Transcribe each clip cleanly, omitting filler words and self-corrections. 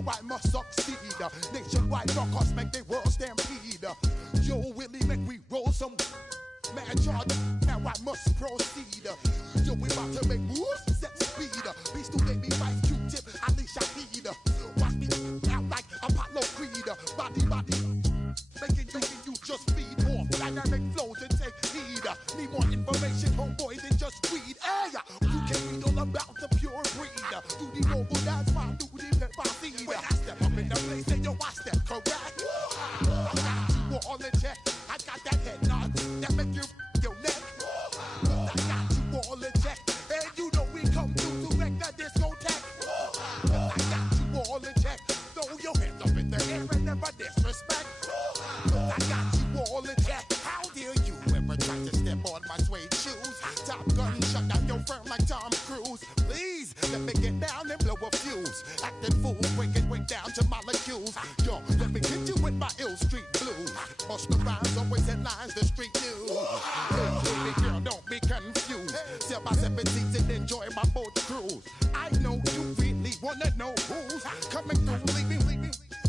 Yo, I must succeed. Nationwide knockouts make the world stampede. Yo, Willie, make we roll some man charge. Now I must proceed. Yo, we about to make moves, set speed. Please do let me fight Q-tip, at least I need. Watch me out like Apollo Creed. Body, making you just feed more dynamic flows and take heed. Need more information, homeboy, than just weed. Hey, you can read all about the pure breed. Do the mobile dance, my do the pepper seed. When I step up in the place, then yo, I step correct. I got you all in check. I got that head nod that make you your neck. I got you all in check. And you know we come through to wreck the discotheque. I got you all in check. Throw your hands up in the air and never disrespect. I got you all in check. How dare you ever try to step on my suede shoes? Top Gun shut down your firm like Tom Cruise. Please let me get down and blow a fuse. Acting fool, breaking way down to molecules. Yo, let me hit you with my ill street blues. Bust the rhymes, always headlines, the street news. Hey, baby girl, don't be confused. 7 by 17 and enjoy my boat cruise. I know you really wanna know who's coming through, leaving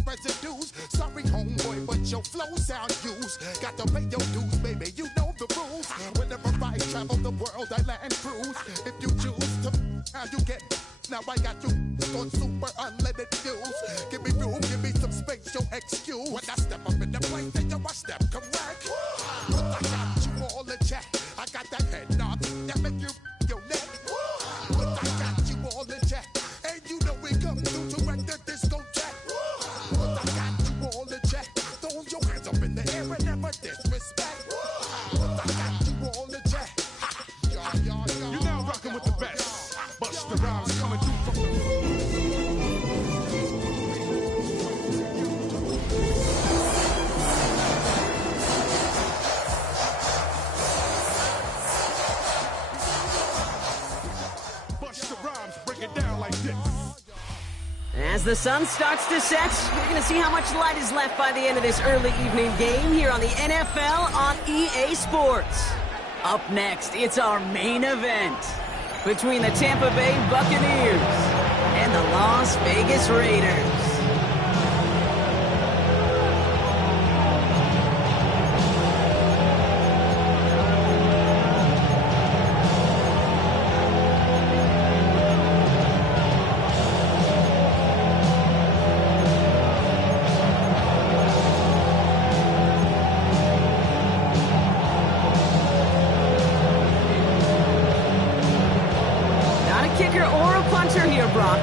residues. Sorry, homeboy, but your flow sound used. Got to pay your dues, baby, you know the rules. Whenever I travel the world, I land cruise. If you choose to, how you get. Now I got you on super unlimited views. Give me room, give me some space, your excuse. When I step up in the place, then you I step correct. But I got you all in check. I got that head nod that make you your neck. But I got you all in check. And you know we come through to wreck the discotheque. But I got you all in check. Throw your hands up in the air and never disrespect. But I got you all in check. You're now rocking with the best. Busta Rhymes coming through from the Busta Rhymes, break it down like this. As the sun starts to set, we're going to see how much light is left by the end of this early evening game here on the NFL on EA Sports. Up next, it's our main event between the Tampa Bay Buccaneers and the Las Vegas Raiders.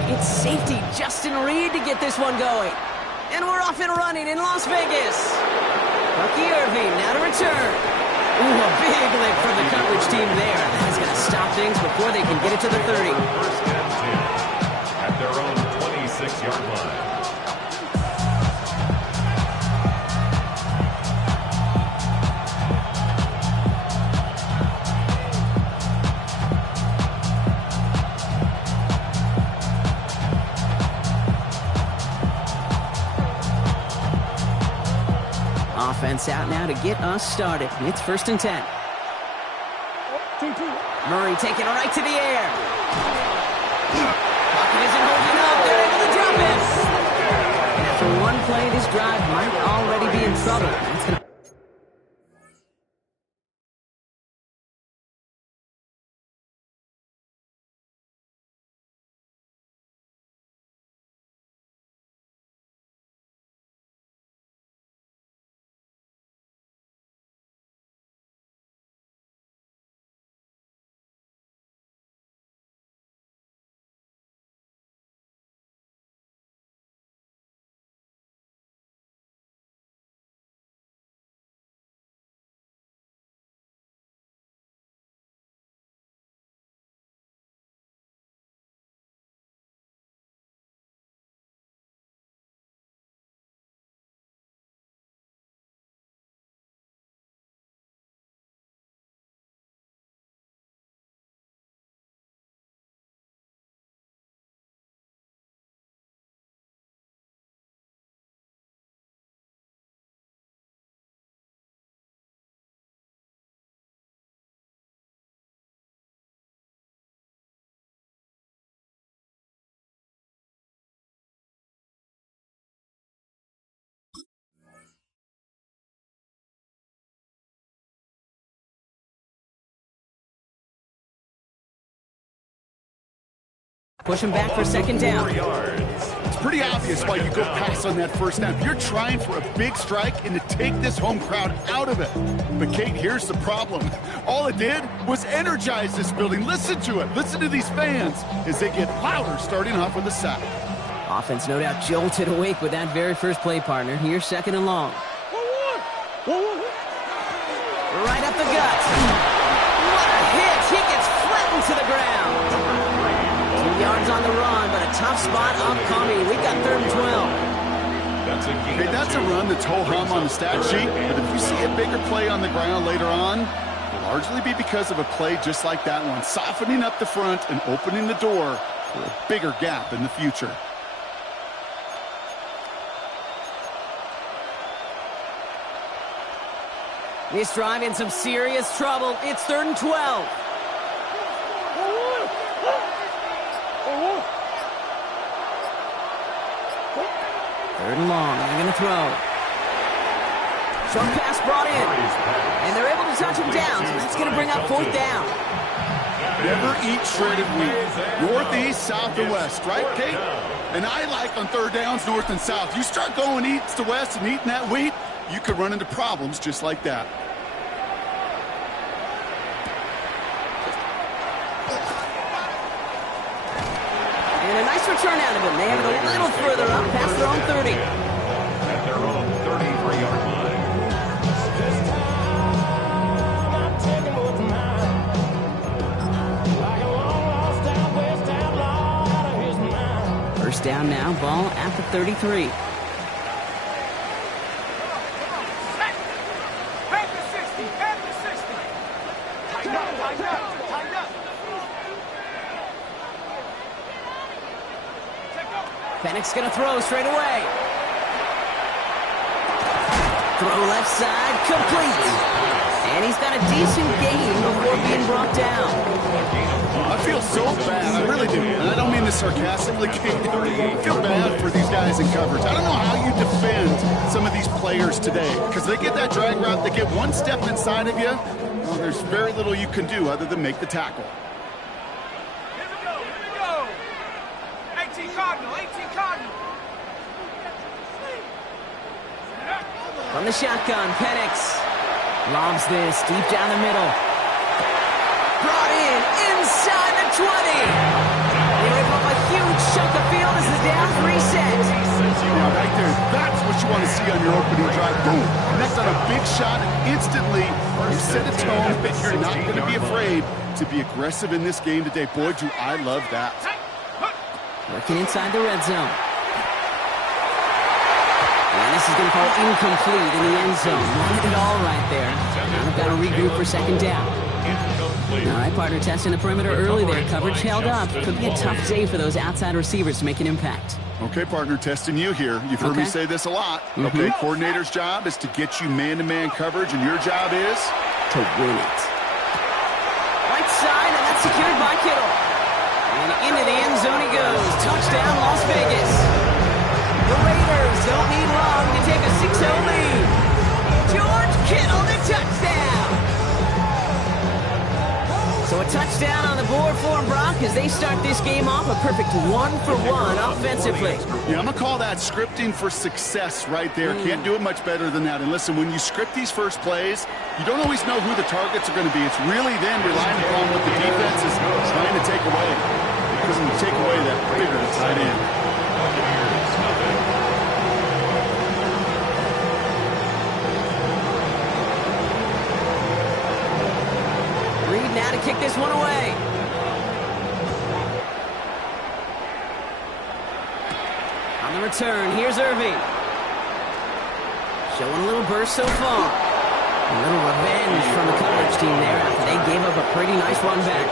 It's safety Justin Reed to get this one going. And we're off and running in Las Vegas. Bucky Irving now to return. Ooh, a big lick from the coverage team there. That's going to stop things before they can get it to the 30. First and 10 at their own 26-yard line. Offense out now to get us started. It's 1st and 10. Murray taking it right to the air. Pocket isn't holding up. They're able to drop it. And after one play, this drive might already be in trouble. That's going to Push him back for second down. 4 yards. It's pretty obvious why you go pass on that first snap. You're trying for a big strike and to take this home crowd out of it. But, Kate, here's the problem. All it did was energize this building. Listen to it. Listen to these fans as they get louder starting off with a sack. Offense no doubt jolted awake with that very first play, partner. Here's second and long. Right up the gut. What a hit. He gets flattened to the ground. 2 yards on the run, but a tough spot upcoming. We've got 3rd and 12. Okay, that's a run that's ho-hum on the stat sheet, but if you see a bigger play on the ground later on, it'll largely be because of a play just like that one, softening up the front and opening the door for a bigger gap in the future. This drive in some serious trouble. It's 3rd and 12. Third and long. They're going to throw. Short pass brought in. And they're able to touch him down, so that's going to bring up 4th down. Never eat shredded wheat. North, east, south, and west, right, Kate? And I like on 3rd downs, north and south. You start going east to west and eating that wheat, you could run into problems just like that. And a nice return out of him. They have it a little further up past their own 30. At their own 33-yard line. First down now, ball at the 33. Penix going to throw straight away. Throw left side, complete. And he's got a decent gain before being brought down. I feel so bad, I really do. And I don't mean this sarcastically, Kate. I feel bad for these guys in coverage. I don't know how you defend some of these players today. Because they get that drag route, they get one step inside of you, well, there's very little you can do other than make the tackle. From the shotgun, Penix lobs this deep down the middle. Brought in inside the 20. They rip up a huge chunk of field as the down reset. Yeah, right there. That's what you want to see on your opening drive. Boom. Connect on a big shot, and instantly you set a tone that you're not going to be afraid to be aggressive in this game today. Boy, do I love that. Working inside the red zone. And this is going to fall incomplete in the end zone. Wanted it all right there. Now they've got to regroup for second down. All right, partner, testing the perimeter early there. Coverage held up. Could be a tough day for those outside receivers to make an impact. Okay, partner, testing you here. You've heard me say this a lot. Okay, coordinator's job is to get you man-to-man coverage, and your job is to win it. Right side, and that's secured by Kittle. And into the end zone he goes. Touchdown, Las Vegas. The Raiders don't need long to take a 6-0 lead. George Kittle, the touchdown. So a touchdown on the board for Brock as they start this game off a perfect 1-for-1 offensively. Yeah, I'm going to call that scripting for success right there. Can't do it much better than that. And listen, when you script these first plays, you don't always know who the targets are going to be. It's really then relying upon what the defense is trying to take away. Because when you take away that bigger tight end. Now to kick this one away. On the return, here's Irving. Showing a little burst so far. A little revenge from the coverage team there after they gave up a pretty nice run back.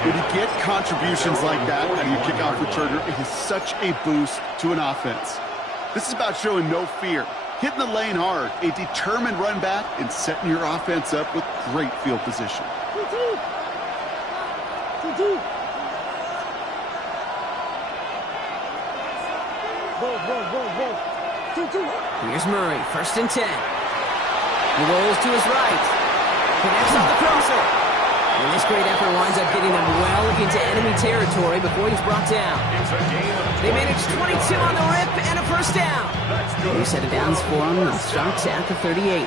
When you get contributions like that out of your kickoff returner, it is such a boost to an offense. This is about showing no fear. Hitting the lane hard, a determined run back, and setting your offense up with great field position. Here's Murray, 1st and 10. He rolls to his right. Connects on the crosser. And this great effort winds up getting them well into enemy territory before he's brought down. They managed 22 on the rip and a first down. New set of downs for them. They'll start at the 38.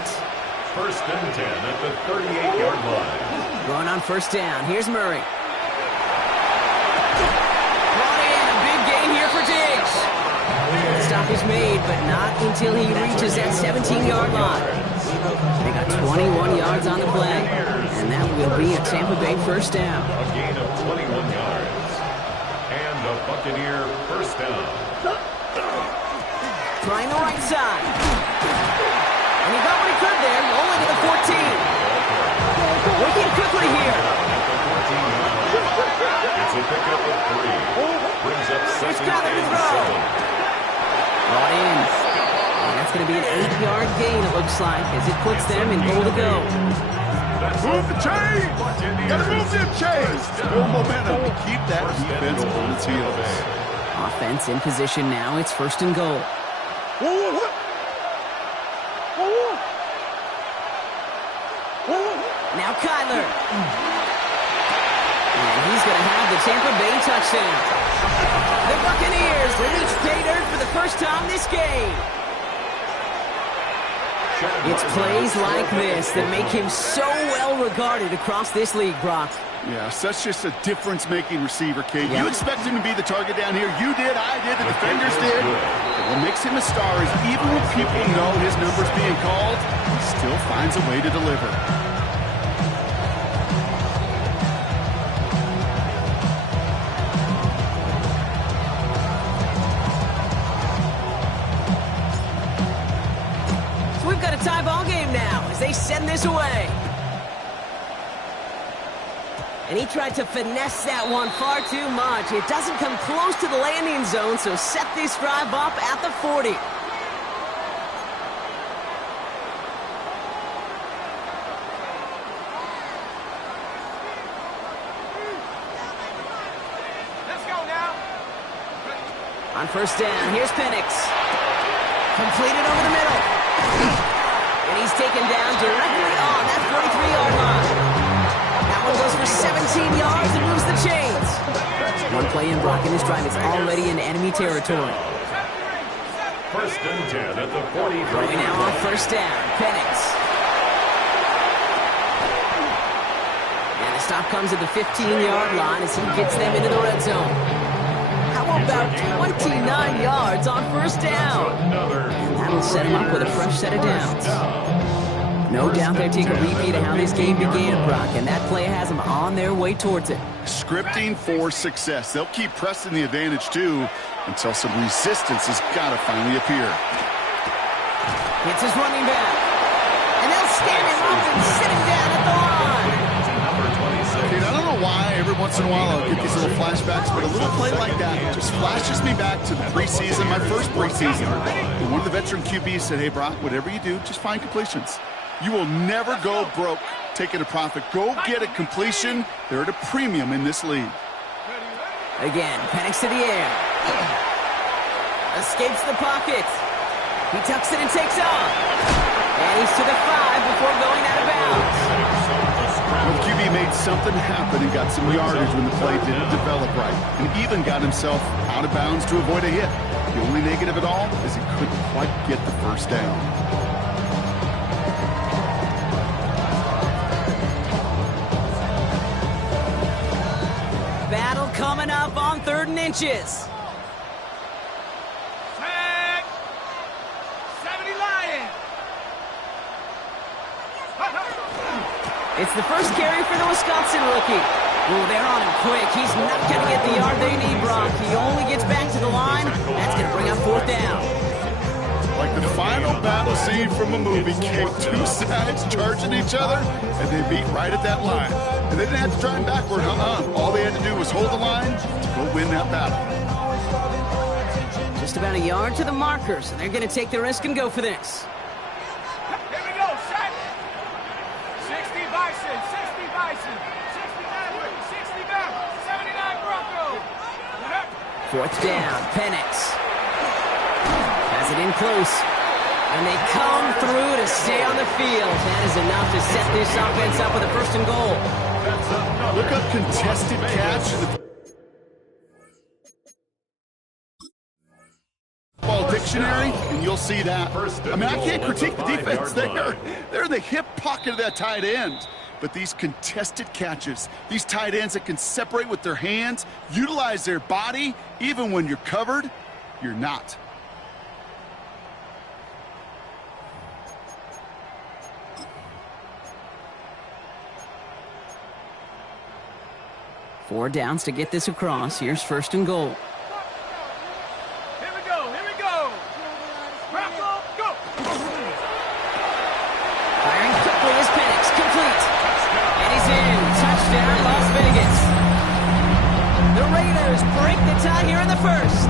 First and 10 at the 38-yard line. Going on first down. Here's Murray. Brought in. A big gain here for Diggs. The stop is made, but not until he reaches that 17-yard line. They got 21 yards on the play, and that will be a Tampa Bay first down. A gain of 21 yards. And a Buccaneer first down. Trying the right side. And he got what he could there, rolling to the 14. Working quickly here. It's a pickup of 3. Brings up second and 7. Brought in. And that's going to be an 8-yard gain, it looks like, as it puts them in goal to go. Move the chains! Gotta move them chains! Build momentum and keep that defense on its heels. Offense in position now. It's first and goal. Now Kyler. And he's going to have the Tampa Bay touchdown. The Buccaneers reach pay dirt for the first time this game. It's plays like this that make him so well regarded across this league, Brock. Yeah, such just a difference-making receiver, Kate. You expect him to be the target down here. You did, I did, the defenders did. But what makes him a star is even when people know his number's being called, he still finds a way to deliver. So we've got a tie ball game now as they send this away. And he tried to finesse that one far too much. It doesn't come close to the landing zone, so set this drive up at the 40. Let's go now. On first down, here's Penix. Completed over the middle. And he's taken down directly on that 43-yard line. Goes for 17 yards and moves the chains. One play in, Brock, in this drive is already in enemy territory. First and 10 at the 40. Going now on first down, Penix. And the stop comes at the 15-yard line as he gets them into the red zone. How about 29 yards on first down? And that'll set him up with a fresh set of downs. No doubt they'll take a repeat of how this game began, Brock, and that play has them on their way towards it. Scripting for success. They'll keep pressing the advantage, too, until some resistance has got to finally appear. It's his running back. And they'll stand him up and sit him down at the line. Dude, I don't know why every once in a while I'll get these little flashbacks, but a little play like that just flashes me back to the preseason, my first preseason. And one of the veteran QBs said, hey, Brock, whatever you do, just find completions. You will never go broke taking a profit. Go get a completion. They're at a premium in this league. Again, Penix to the air. Escapes the pocket. He tucks it and takes off. And he's to the 5 before going out of bounds. Well, the QB made something happen and got some yardage when the play didn't develop right. And even got himself out of bounds to avoid a hit. The only negative at all is he couldn't quite get the first down. Battle coming up on 3rd and inches. Tag. 70 Lions. It's the first carry for the Wisconsin rookie. Ooh, they're on him quick. He's not going to get the yard they need, Brock. He only gets back to the line. That's going to bring up 4th down. Like the final battle scene from a movie, came two sides charging each other, and they beat right at that line. And they didn't have to drive backward, All they had to do was hold the line to go win that battle. Just about a yard to the markers, and they're going to take the risk and go for this. Here we go, set. 60 Bison, 60 Bison, 60 Maverick, 60 Maverick, 79 Bronco. 4th down, Penix. Has it in close. And they come through to stay on the field. That is enough to set this offense up with a 1st and goal. Look up contested catch in the Football Dictionary, and you'll see that. I mean, I can't critique the defense. They're in the hip pocket of that tight end. But these contested catches, these tight ends that can separate with their hands, utilize their body, even when you're covered, you're not. Four downs to get this across. Here's first and goal. Here we go. Rocco, go. Firing quickly is Penix. Complete. And he's in. Touchdown, Las Vegas. The Raiders break the tie here in the first.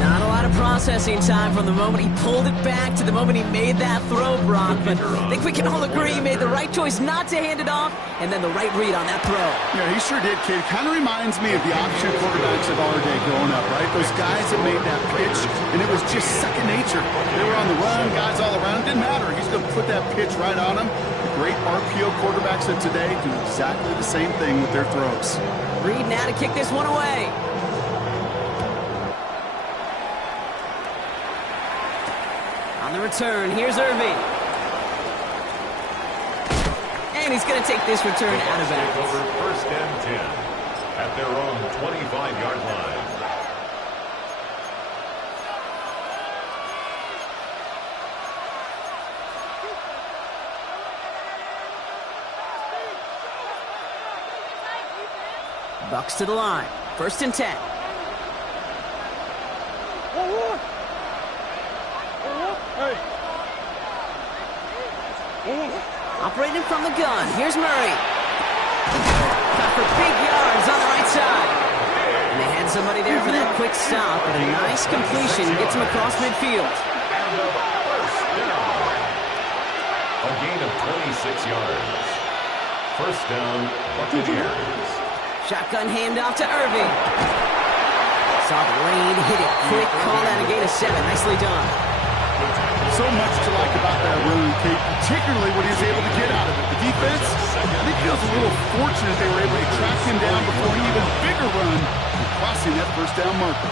Not a lot of processing time from the moment he pulled it back to the moment he made that throw, Brock. But I think we can all agree he made the right choice not to hand it off, and then the right read on that throw. Yeah, he sure did, kid. Kind of reminds me of the option quarterbacks of our day growing up, right? Those guys that made that pitch, and it was just second nature. They were on the run, guys all around. Didn't matter. He's going to put that pitch right on him. The great RPO quarterbacks of today do exactly the same thing with their throws. Reed now to kick this one away. On the return, here's Irving. And he's going to take this return out of bounds. Over first and 10 at their own 25-yard line. Bucks to the line. First and 10. Operating from the gun. Here's Murray. Got for big yards on the right side. And they had somebody there for that quick stop, but a nice completion gets him across midfield. A gain of 26 yards. First down, Buccaneers. Shotgun handoff to Irving. Saw the lane, hit it quick, call that a gain of 7. Nicely done. So much to like about that run, Kate, particularly what he was able to get out of it. The defense, I think, feels a little fortunate they were able to track him down before an even bigger run and crossing that first down marker.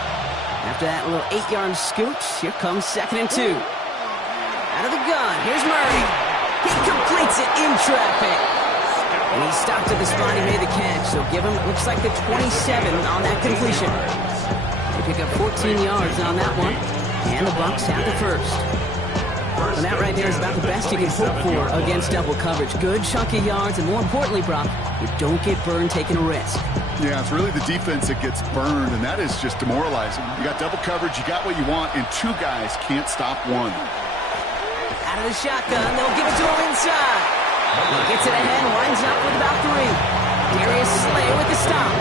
After that little 8-yard scooch, here comes second and 2. Out of the gun, here's Murray. He completes it in traffic. And he stopped at the spot he made the catch, so give him, looks like the 27 on that completion. They pick up 14 yards on that one, and the Bucks have the first. And that right there is about the best you can hope for against double coverage. Good chunky yards, and more importantly, Brock, you don't get burned taking a risk. Yeah, it's really the defense that gets burned, and that is just demoralizing. You got double coverage, you got what you want, and two guys can't stop one. Out of the shotgun, they'll give it to him inside. He gets it ahead, winds up with about 3. Darius Slay with the stop.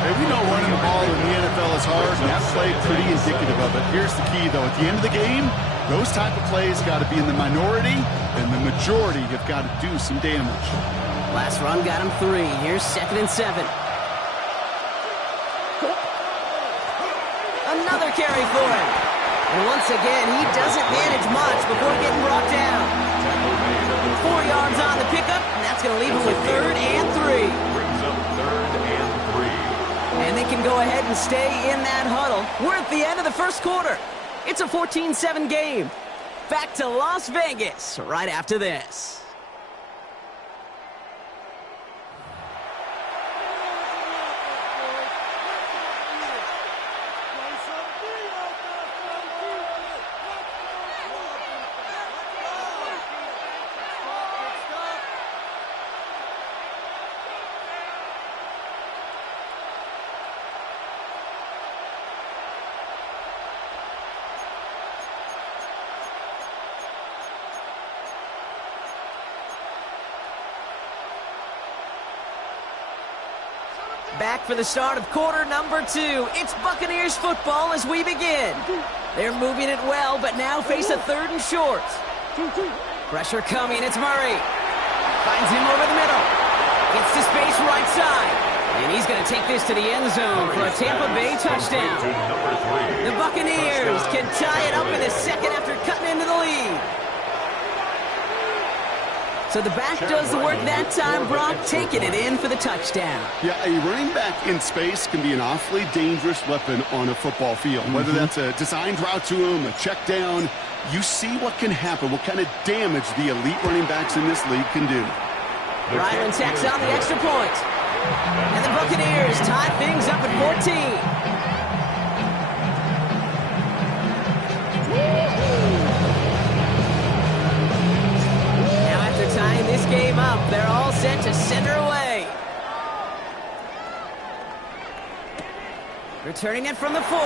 Hey, we know running the ball in the NFL is hard, and that play pretty indicative of it. Here's the key, though. At the end of the game, those type of plays got to be in the minority, and the majority have got to do some damage. Last run got him 3. Here's second and 7. Another carry for him. And once again, he doesn't manage much before getting brought down. 4 yards on the pickup, and that's going to leave him with third and 3. Brings up third and 3. And they can go ahead and stay in that huddle. We're at the end of the first quarter. It's a 14-7 game. Back to Las Vegas right after this. Back for the start of quarter number 2. It's Buccaneers football as we begin. They're moving it well, but now face a third and short. Pressure coming. It's Murray. Finds him over the middle. Gets to space right side. And he's going to take this to the end zone for a Tampa Bay touchdown. The Buccaneers can tie it up in a second after cutting into the lead. So the back does the work that time, Brock, taking it in for the touchdown. Yeah, a running back in space can be an awfully dangerous weapon on a football field. Whether that's a designed route to him, a check down, you see what can happen, what kind of damage the elite running backs in this league can do. Ryland tacks on the extra point. And the Buccaneers tie things up at 14. Now after tying this game up, they're all set to send her away. Returning it from the 4.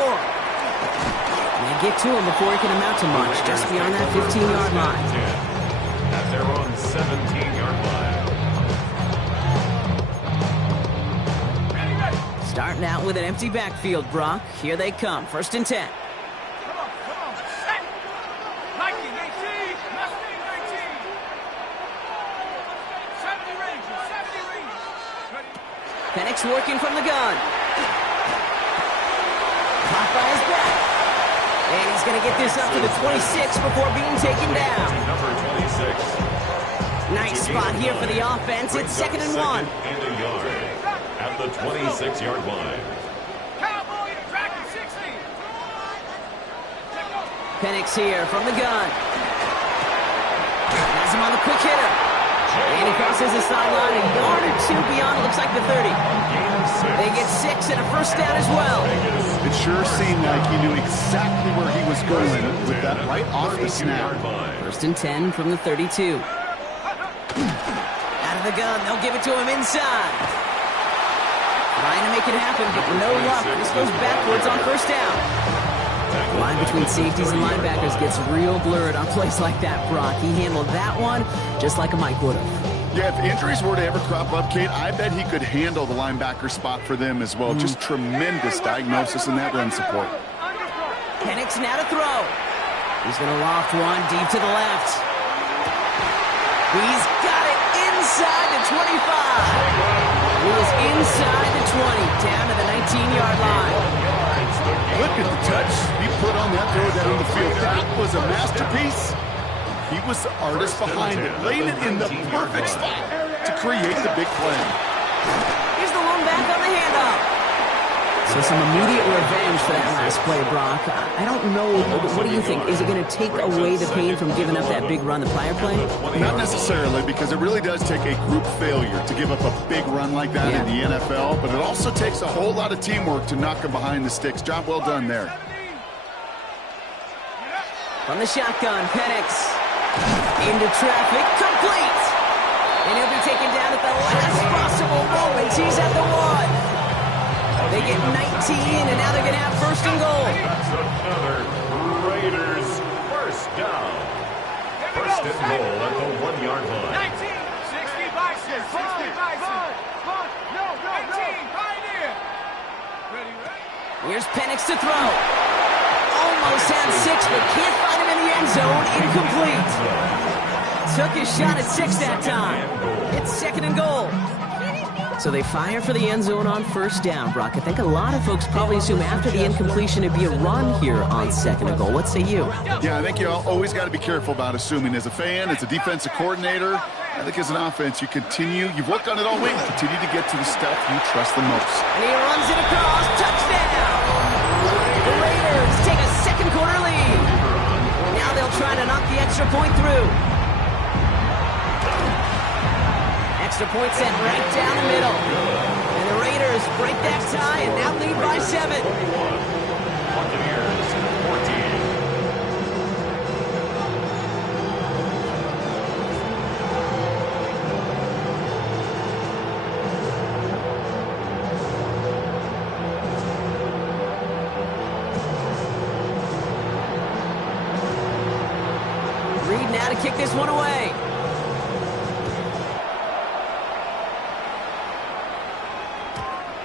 They get to him before he can amount to much, just beyond that 15-yard line. At their own 17-yard line. Starting out with an empty backfield, Brock. Here they come, 1st and 10. Come on, set. 19, 18, 19. 70 ranges, 70 ranges. Ready? Penix working from the gun. Caught by his back. And he's going to get this up to the 26 before being taken down. Number 26. Nice spot here for the offense. It's 2nd and 1. And a yard at the 26-yard line. Cowboy tracking 60. Penix here from the gun. Has him on the quick hitter. And he crosses the sideline a yard or 2 beyond, it looks like the 30. They get 6 and a 1st down as well. It sure seemed like he knew exactly where he was going with that right off the snap. 1st and 10 from the 32. Out of the gun, they'll give it to him inside. Trying to make it happen, but no luck. This goes backwards on 1st down. The line between safeties and linebackers gets real blurred on plays like that, Brock. He handled that one just like a Mike would have. Yeah, if injuries were to ever crop up, Kate, I bet he could handle the linebacker spot for them as well. Just tremendous diagnosis in that run support. Penix now to throw. He's going to loft one deep to the left. He's got it inside the 25. He is inside the 20, down to the 19-yard line. Look at the touch he put on that throw down the field. That was a masterpiece. He was the artist behind it, laid it in the perfect spot to create the big play. Here's the one back on the handoff. So some immediate revenge for that last play, Brock. I don't know, what do you think? Is it going to take away the pain from giving up that big run the prior play? Not necessarily, because it really does take a group failure to give up a big run like that in the NFL, but it also takes a whole lot of teamwork to knock him behind the sticks. Job well done there. From the shotgun, Penix. Into traffic, complete! And he'll be taken down at the last possible moment. He's at the 1. They get 19, and now they're going to have 1st and goal. That's another Raiders 1st down. 1st and goal at the 1-yard line. 19, 60 Bison, 60 Bison. 19, Pioneer. Ready? Here's Penix to throw. Almost had 6, but can't find him in the end zone. Incomplete. Took his shot at 6 that time. It's 2nd and goal. So they fire for the end zone on 1st down, Brock. I think a lot of folks probably assume after the incompletion it'd be a run here on 2nd and goal. What say you? Yeah, I think you always got to be careful about assuming. As a fan, as a defensive coordinator, I think as an offense, you've worked on it all week, continue to get to the stuff you trust the most. And he runs it across, touchdown! The Raiders take a 2nd quarter lead. Now they'll try to knock the extra point through. Extra point sent right down the middle. And the Raiders break that tie and now lead by 7. Buccaneers 14. Reed now to kick this one away.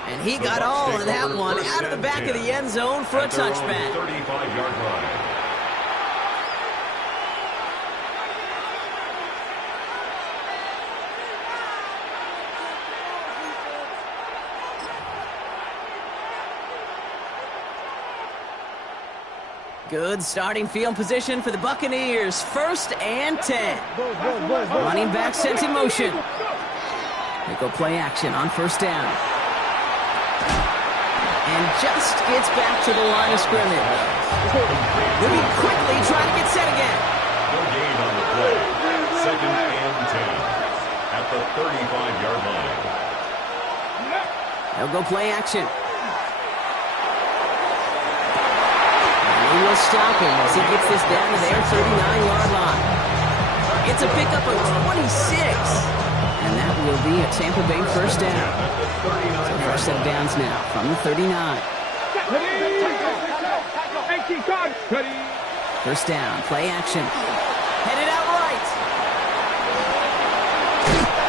And he got all of that one out of the back of the end zone for a touchback. 35-yard line. Good starting field position for the Buccaneers. 1st and 10. Running back sent in motion. They go play action on 1st down. And just gets back to the line of scrimmage. Moving quickly, trying to get set again. No gain on the play. 2nd and 10 at the 35-yard line. They'll go play action. And they will stop him as he gets this down to their 39-yard line. It's a pickup of 26. And that will be a Tampa Bay 1st down. So 1st set of downs now from the 39. 1st down, play action. Headed out right.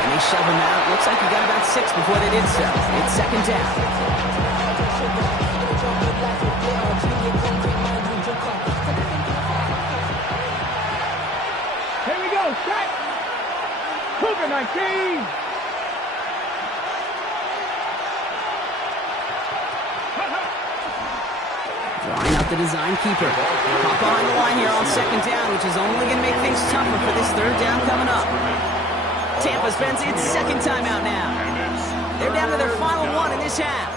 And they shove him out. Looks like he got about 6 before they did so. It's 2nd down. Here we go, set! Cougar 19! Drawing up the design keeper. Pop on the line here on 2nd down, which is only going to make things tougher for this 3rd down coming up. Tampa spends its 2nd timeout now. They're down to their final 1 in this half.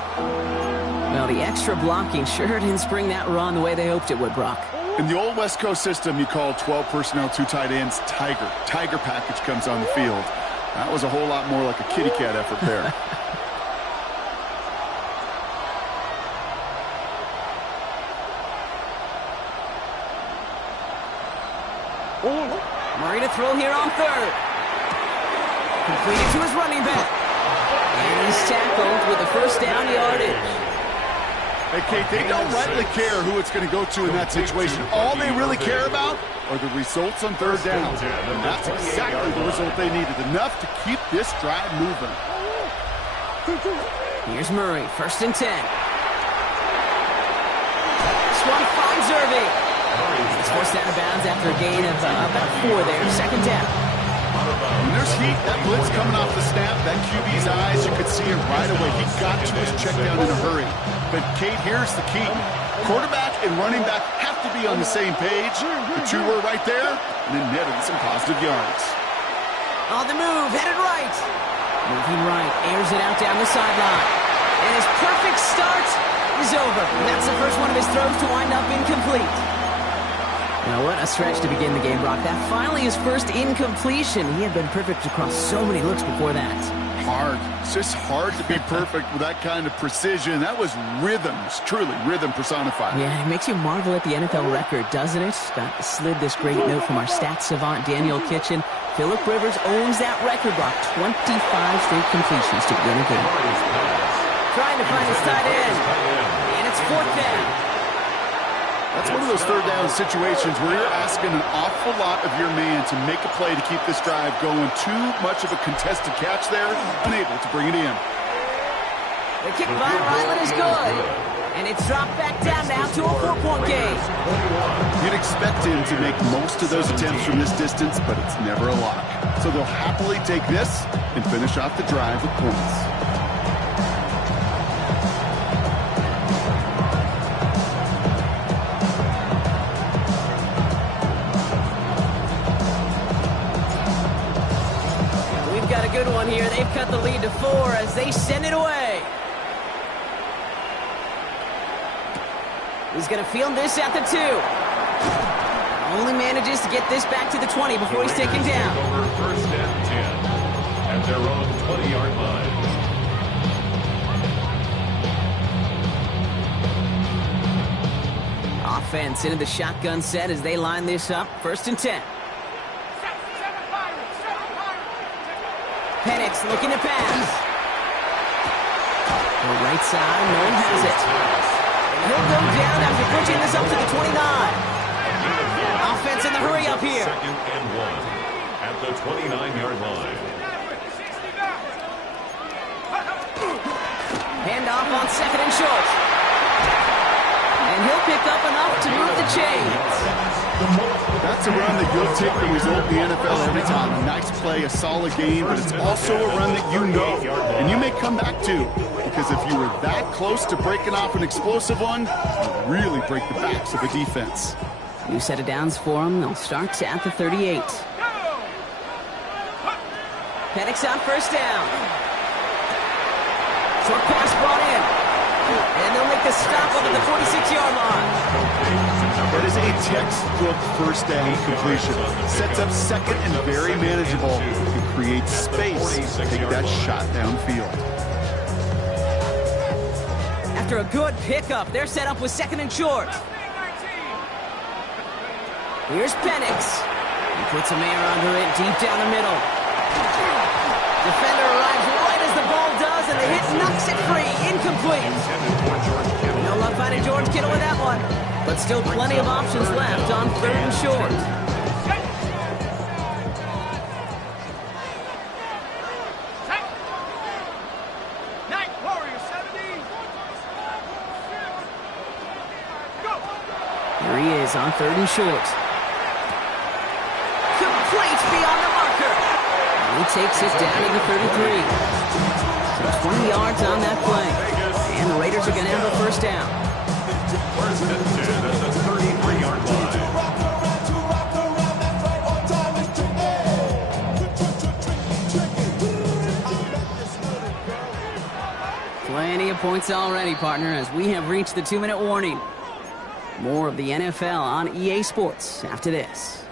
Well, the extra blocking sure didn't spring that run the way they hoped it would, Brock. In the old West Coast system, you call 12 personnel, 2 tight ends, Tiger. Tiger package comes on the field. That was a whole lot more like a kitty cat effort there. Murray to throw here on 3rd. Completed to his running back. And he's tackled with the 1st down yardage. Hey, Kate, they don't rightly care who it's going to go to in that situation. All they really care about are the results on 3rd down. And that's exactly the result they needed. Enough to keep this drive moving. Here's Murray, 1st and 10. This one finds Irving. It's forced out of bounds after a gain of about 4 there. 2nd down. When there's heat, that blitz coming off the snap, that QB's eyes, you could see it right away. He got to his check down in a hurry. But, Kate, here's the key. Quarterback and running back have to be on the same page. The 2 were right there, and then netted some positive yards. On the move, headed right. Moving right, airs it out down the sideline. And his perfect start is over. And that's the first one of his throws to wind up incomplete. Now, what a stretch to begin the game, Brock. That finally his first incompletion. He had been perfect across so many looks before that. Hard. It's just hard to be perfect with that kind of precision. That was rhythm. It's truly rhythm personified. Yeah, it makes you marvel at the NFL record, doesn't it? Got slid this great note from our stats savant, Daniel Kitchen. Phillip Rivers owns that record, Brock. 25 straight completions to begin a game. Trying to find his tight end. And it's 4th down. That's one of those 3rd down situations where you're asking an awful lot of your man to make a play to keep this drive going. Too much of a contested catch there, unable to bring it in. The kick by Ryland is good. And it's dropped back down now to a 4-point game. You'd expect him to make most of those attempts from this distance, but it's never a lock. So they'll happily take this and finish off the drive with points. Got a good one here. They've cut the lead to 4 as they send it away. He's going to field this at the 2. Only manages to get this back to the 20 before he's taken down. Over 1st and 10 at their own 20-yard line. Offense into the shotgun set as they line this up. 1st and 10. Penix looking to pass. The right side, no one has it. He'll go down after pushing this up to the 29. Offense in the hurry up here. 2nd and 1 at the 29-yard line. Hand off on 2nd and short. And he'll pick up enough to move the chains. That's a run that you'll take the result in the NFL every time. A nice play, a solid game, but it's also a run that you know and you may come back to. Because if you were that close to breaking off an explosive one, you really break the backs of the defense. New set of downs for them. They'll start at the 38. Penix on first down. Short pass brought in. And they'll make the stop up at the 46-yard line. That is a textbook first down completion. Sets up second and very manageable. It creates space to take that shot downfield. After a good pickup, they're set up with second and short. Here's Penix. He puts a man under it deep down the middle. Defender arrives right as the ball does, and the hit knocks it free. Incomplete. No luck finding George Kittle with that one. But still plenty of options left on third and short. Here he is on third and short. Complete beyond the marker. And he takes it down to the 33. So 20 yards on that play. And the Raiders are going to have a first down. First and 10 at the 33-yard line. Plenty of points already, partner, as we have reached the 2-minute warning. More of the NFL on EA Sports after this.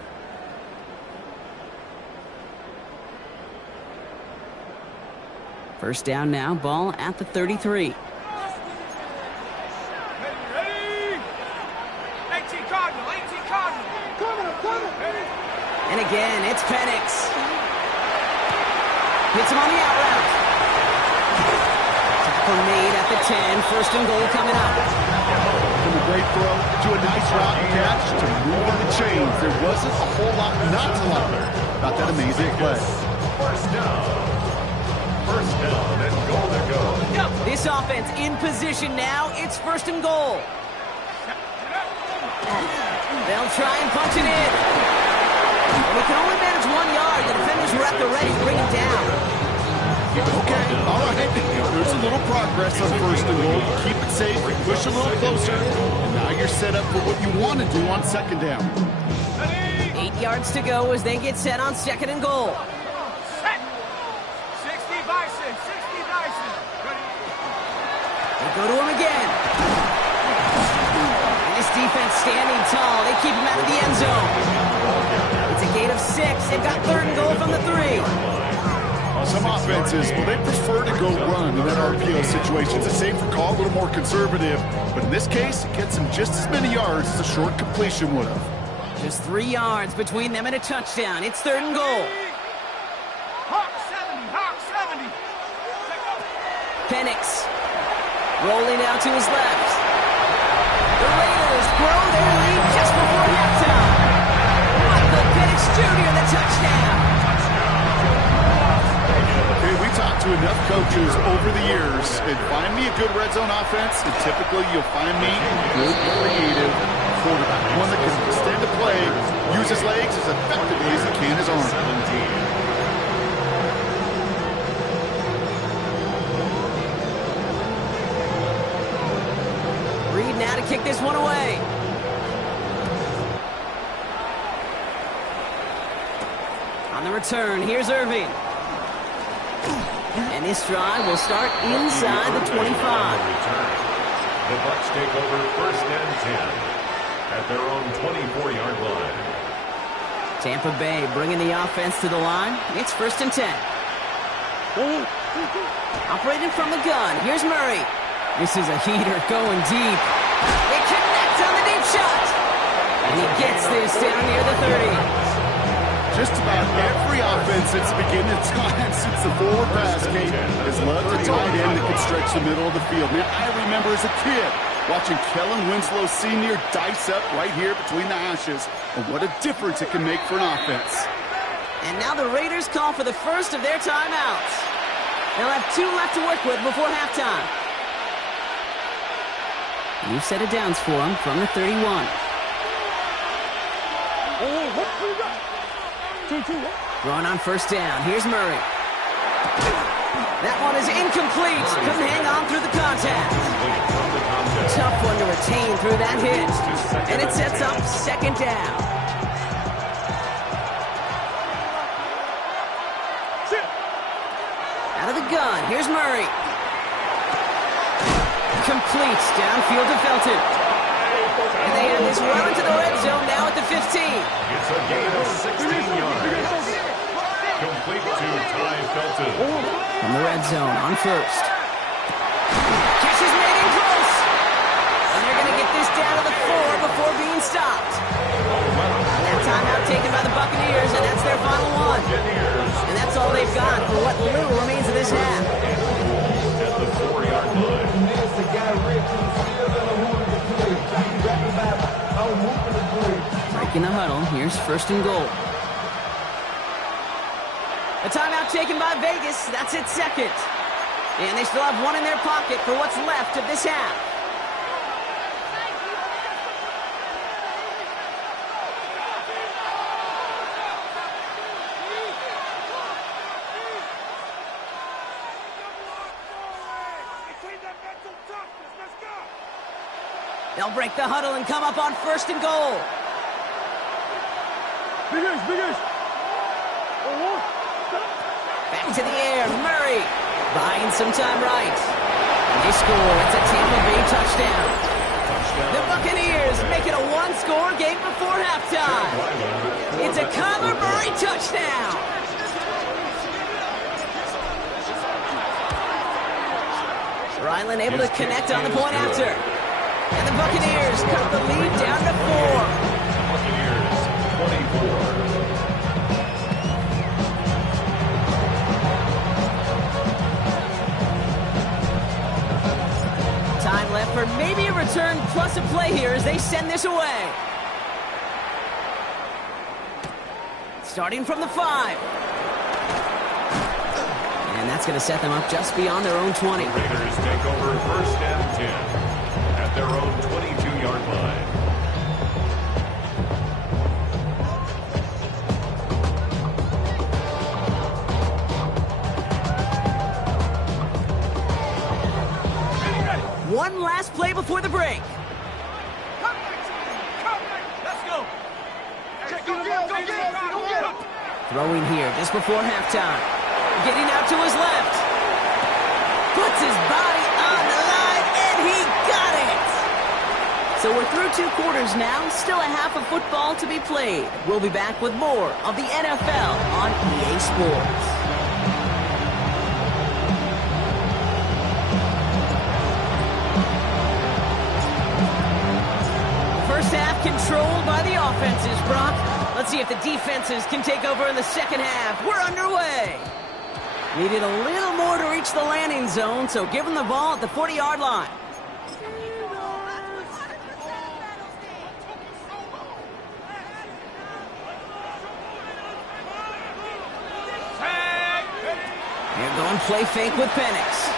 First down now, ball at the 33. And again, it's Penix. Hits him on the out route. Tackle made at the 10. First and goal coming up. From a great throw to a nice route and catch to moving the chains. There wasn't a whole lot not to like about that amazing play. First down and goal to go. This offense in position now. It's first and goal. They'll try and punch it in. And we can only manage 1 yard. The defenders were at the ready to bring him down. Okay, all right. There's a little progress on first and goal. Keep it safe, push a little closer. And now you're set up for what you want to do on second down. 8 yards to go as they get set on second and goal. 60 Bison, 60 Bison. They go to him again. And this defense standing tall. They keep him out of the end zone. It's a gain of 6. They've got third and goal from the 3. Some offenses, well, they prefer to go run in that RPO situation. It's a safer call, a little more conservative. But in this case, it gets them just as many yards as a short completion would have. Just 3 yards between them and a touchdown. It's third and goal. Hawk 70, Hawk 70. Penix rolling out to his left. The Raiders grow their lead just before halftime. Michael Penix Jr. the touchdown. Okay, we talked to enough coaches over the years, and find me a good red zone offense, and typically you'll find me a good, creative quarterback. One that can extend the play, use his legs as effectively as he can his arm. Reed now to kick this one away. On the return, here's Irving. And this drive will start inside the 25. The Bucs take over first and 10 at their own 24-yard line. Tampa Bay bringing the offense to the line. It's first and 10. Operating from the gun. Here's Murray. This is a heater going deep. It connects on the deep shot. And he gets this down near the 30. Just about every offense that's beginning its time since the forward pass game has loved a tight end that can stretch the middle of the field. Man, I remember as a kid watching Kellen Winslow Sr. dice up right here between the hashes. And what a difference it can make for an offense. And now the Raiders call for the first of their timeouts. They'll have 2 left to work with before halftime. New set of downs for them from the 31. Throwing on first down. Here's Murray. That one is incomplete. Couldn't hang on through the contact. Tough one to retain through that hit. And it sets up second down. Out of the gun. Here's Murray. Complete. Downfield to Felton. And they have this well into the red zone now at the 15. It's a gain of 16 yards. Complete to Ty Felton. From the red zone on first. Catch is made in close. And they're going to get this down to the 4 before being stopped. That timeout taken by the Buccaneers, and that's their final one. And that's all they've got for what little remains of this half. At the 4-yard line. Breaking the huddle. Here's first and goal. A timeout taken by Vegas. That's its second. And they still have one in their pocket for what's left of this half. They'll break the huddle and come up on first and goal. Back to the air, Murray buying some time right. And they score. It's a Tampa Bay touchdown. The Buccaneers make it a one-score game before halftime. It's a Kyler Murray touchdown. Ryland able to connect on the point after. And the Buccaneers cut the lead down to 4. Buccaneers 24. Time left for maybe a return plus a play here as they send this away. Starting from the 5. And that's going to set them up just beyond their own 20. The Raiders take over first and 10 at their own 22-yard line. One last play before the break. Let's go. Throwing here just before halftime. Getting out to his left. Puts his body on the line, and he got it! So we're through 2 quarters now. Still a half of football to be played. We'll be back with more of the NFL on EA Sports. First half controlled by the offenses, Brock. Let's see if the defenses can take over in the second half. We're underway. Needed a little more to reach the landing zone, so give them the ball at the 40-yard line. Here going play fake with Penix.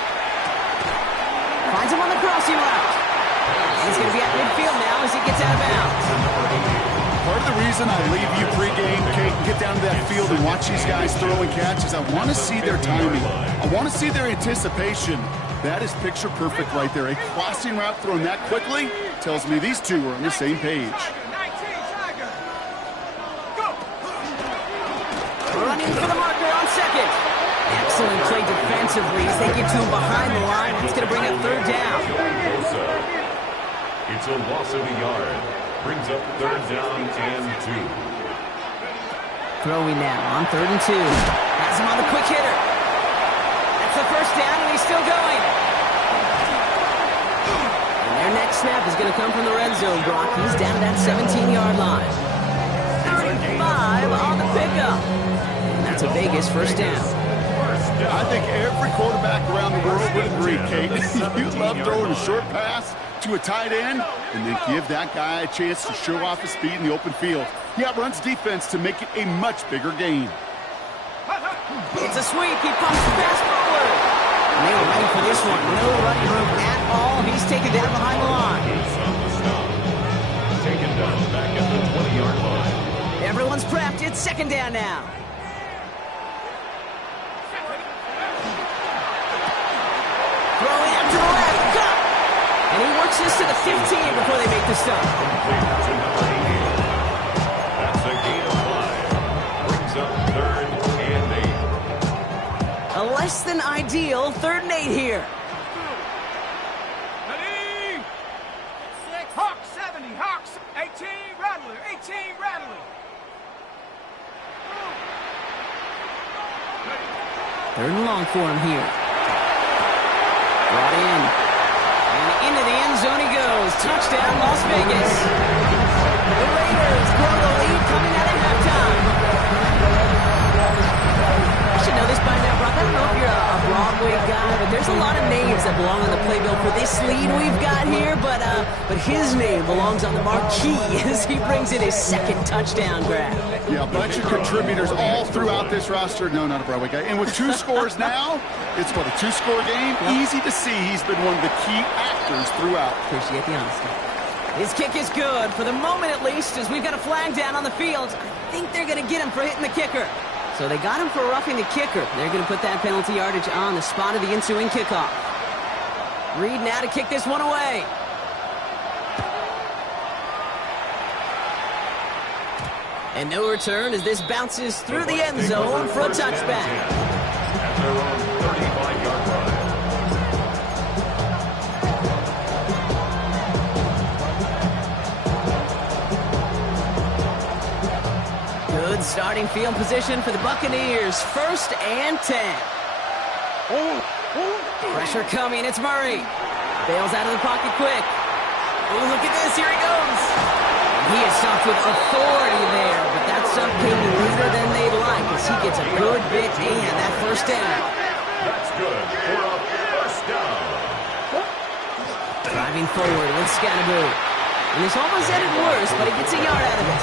Finds him on the crossing route. He's going to be at midfield now as he gets out of bounds. Part of the reason I leave you pregame, Kate, get down to that field and watch these guys throw and catch is I want to see their timing. I want to see their anticipation. That is picture perfect right there. A crossing route thrown that quickly tells me these two are on the same page. Running for the marker on second. Excellent play defensively as they get to him behind the line. That's going to bring up third down. It's a loss of a yard. Brings up third down and 2. Throwing now on 3rd and 2. Has him on the quick hitter. That's the first down, and he's still going. And their next snap is going to come from the red zone, Brock. He's down to that 17-yard line. 35 on the pickup. And that's a Vegas first down. I think every quarterback around the world would agree, Kate. You love throwing a short pass to a tight end and then give that guy a chance to show off his speed in the open field. He outruns defense to make it a much bigger gain. It's a sweep. He pumps the pass forward. And they were ready for this one. No running room at all. He's taken down behind the line. Taken down back at the 20-yard line. Everyone's prepped. It's second down now. Throwing out to the left. Got it. And he works this to the 15 before they make the stop. That's a gain of 5. Brings up 3rd and 8. A less than ideal 3rd and 8 here. Ready? 6. Hawk 70. Hawks 18. Rattler. 18. Rattler. 3rd and long for him here. Brought in. And into the end zone he goes. Touchdown, Las Vegas. The Raiders grow the lead coming out of halftime. You should know this by now, Brock. I don't know if you're a Broadway guy, but there's a lot of names that belong on the playbill for this lead we've got here, but his name belongs on the marquee as he brings in his 2nd touchdown grab. Yeah, a bunch of contributors all throughout this roster. No, not a Broadway guy. And with 2 scores now, it's what, a 2-score game? Yep. Easy to see he's been one of the key actors throughout. Appreciate the honesty. His kick is good, for the moment at least, as we've got a flag down on the field. I think they're going to get him for hitting the kicker. So they got him for roughing the kicker. They're going to put that penalty yardage on the spot of the ensuing kickoff. Reed now to kick this one away. And no return as this bounces through the end zone for a touchback. At their own 35-yard line. Good starting field position for the Buccaneers. 1st and 10. Pressure coming. It's Murray. Bails out of the pocket quick. Oh, look at this. Here he goes. He is stopped with authority there, but that stop came later than they'd like as he gets a good bit in that 1st down. That's good for a 1st down. Driving forward with Scannaboo. And this almost ended worse, but he gets a yard out of it.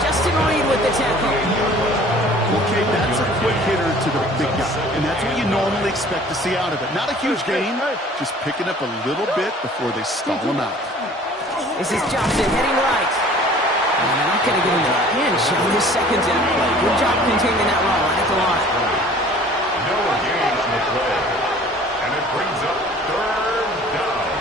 Justin Reed with the tackle. Okay, that's a quick hitter to the big guy, and that's what you normally expect to see out of it. Not a huge gain, just picking up a little bit before they stall him out. This is Johnson heading right. And they're not going to get him a pinch on this 2nd down play. Good job containing that run right at the line. No gain on the play. And it brings up 3rd down.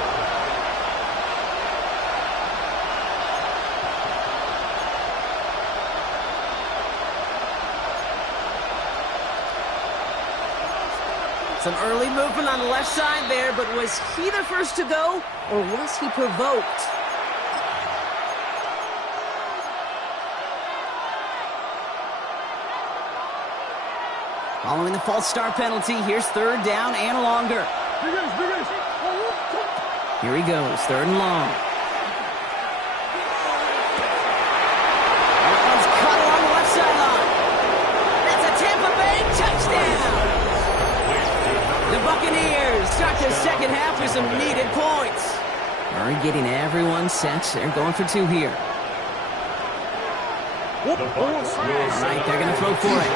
Some early movement on the left side there, but was he the first to go, or was he provoked? Following the false start penalty, here's 3rd down and longer. Here he goes, 3rd and long. That one's cut along the left sideline. That's a Tampa Bay touchdown. The Buccaneers start their 2nd half with some needed points. Murray getting everyone set. They're going for 2 here. The Bucs will All right, they're going to throw for it.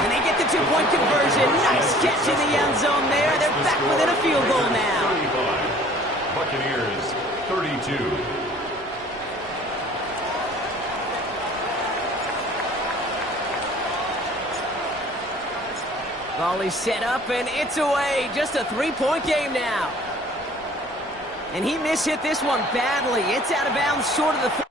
And they get the 2-point conversion. Nice catch in the end zone there. They're back within a field goal now. 35. Buccaneers 32. Volley set up, and it's away. Just a 3-point game now. And he mishit this one badly. It's out of bounds short of the...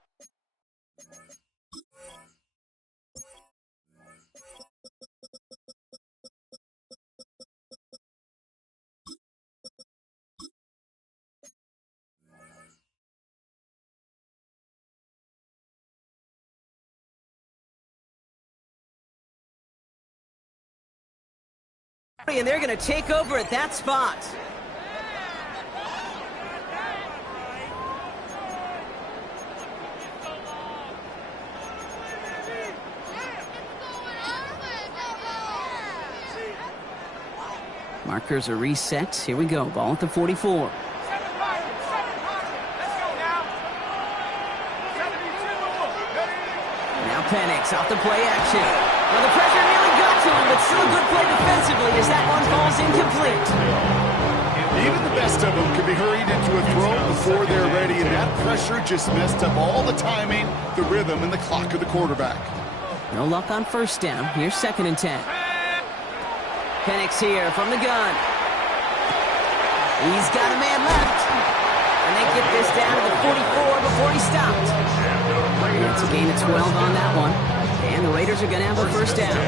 And they're going to take over at that spot. Markers are reset. Here we go. Ball at the 44. Now Penix off the play action. Well, the pressure nearly got to him, but still a good play defensively as that one falls incomplete. Even the best most of them can be hurried into a throw before they're ready, and that pressure just messed up all the timing, the rhythm, and the clock of the quarterback. No luck on first down. Here's 2nd and 10. Penix here from the gun. He's got a man left. And they get this down to the 44 before he stopped. It's a gain of 12 on that one. And the Raiders are going to have a first down.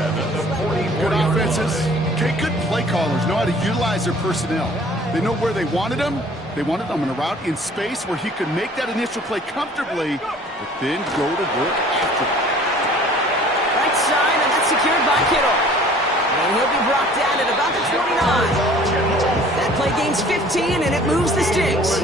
Good offenses. Okay, good play callers know how to utilize their personnel. They know where they wanted them. They wanted them on a route in space where he could make that initial play comfortably, but then go to work after. Right side, and that's secured by Kittle. And he'll be brought down at about the 29. That play gains 15, and it moves the sticks.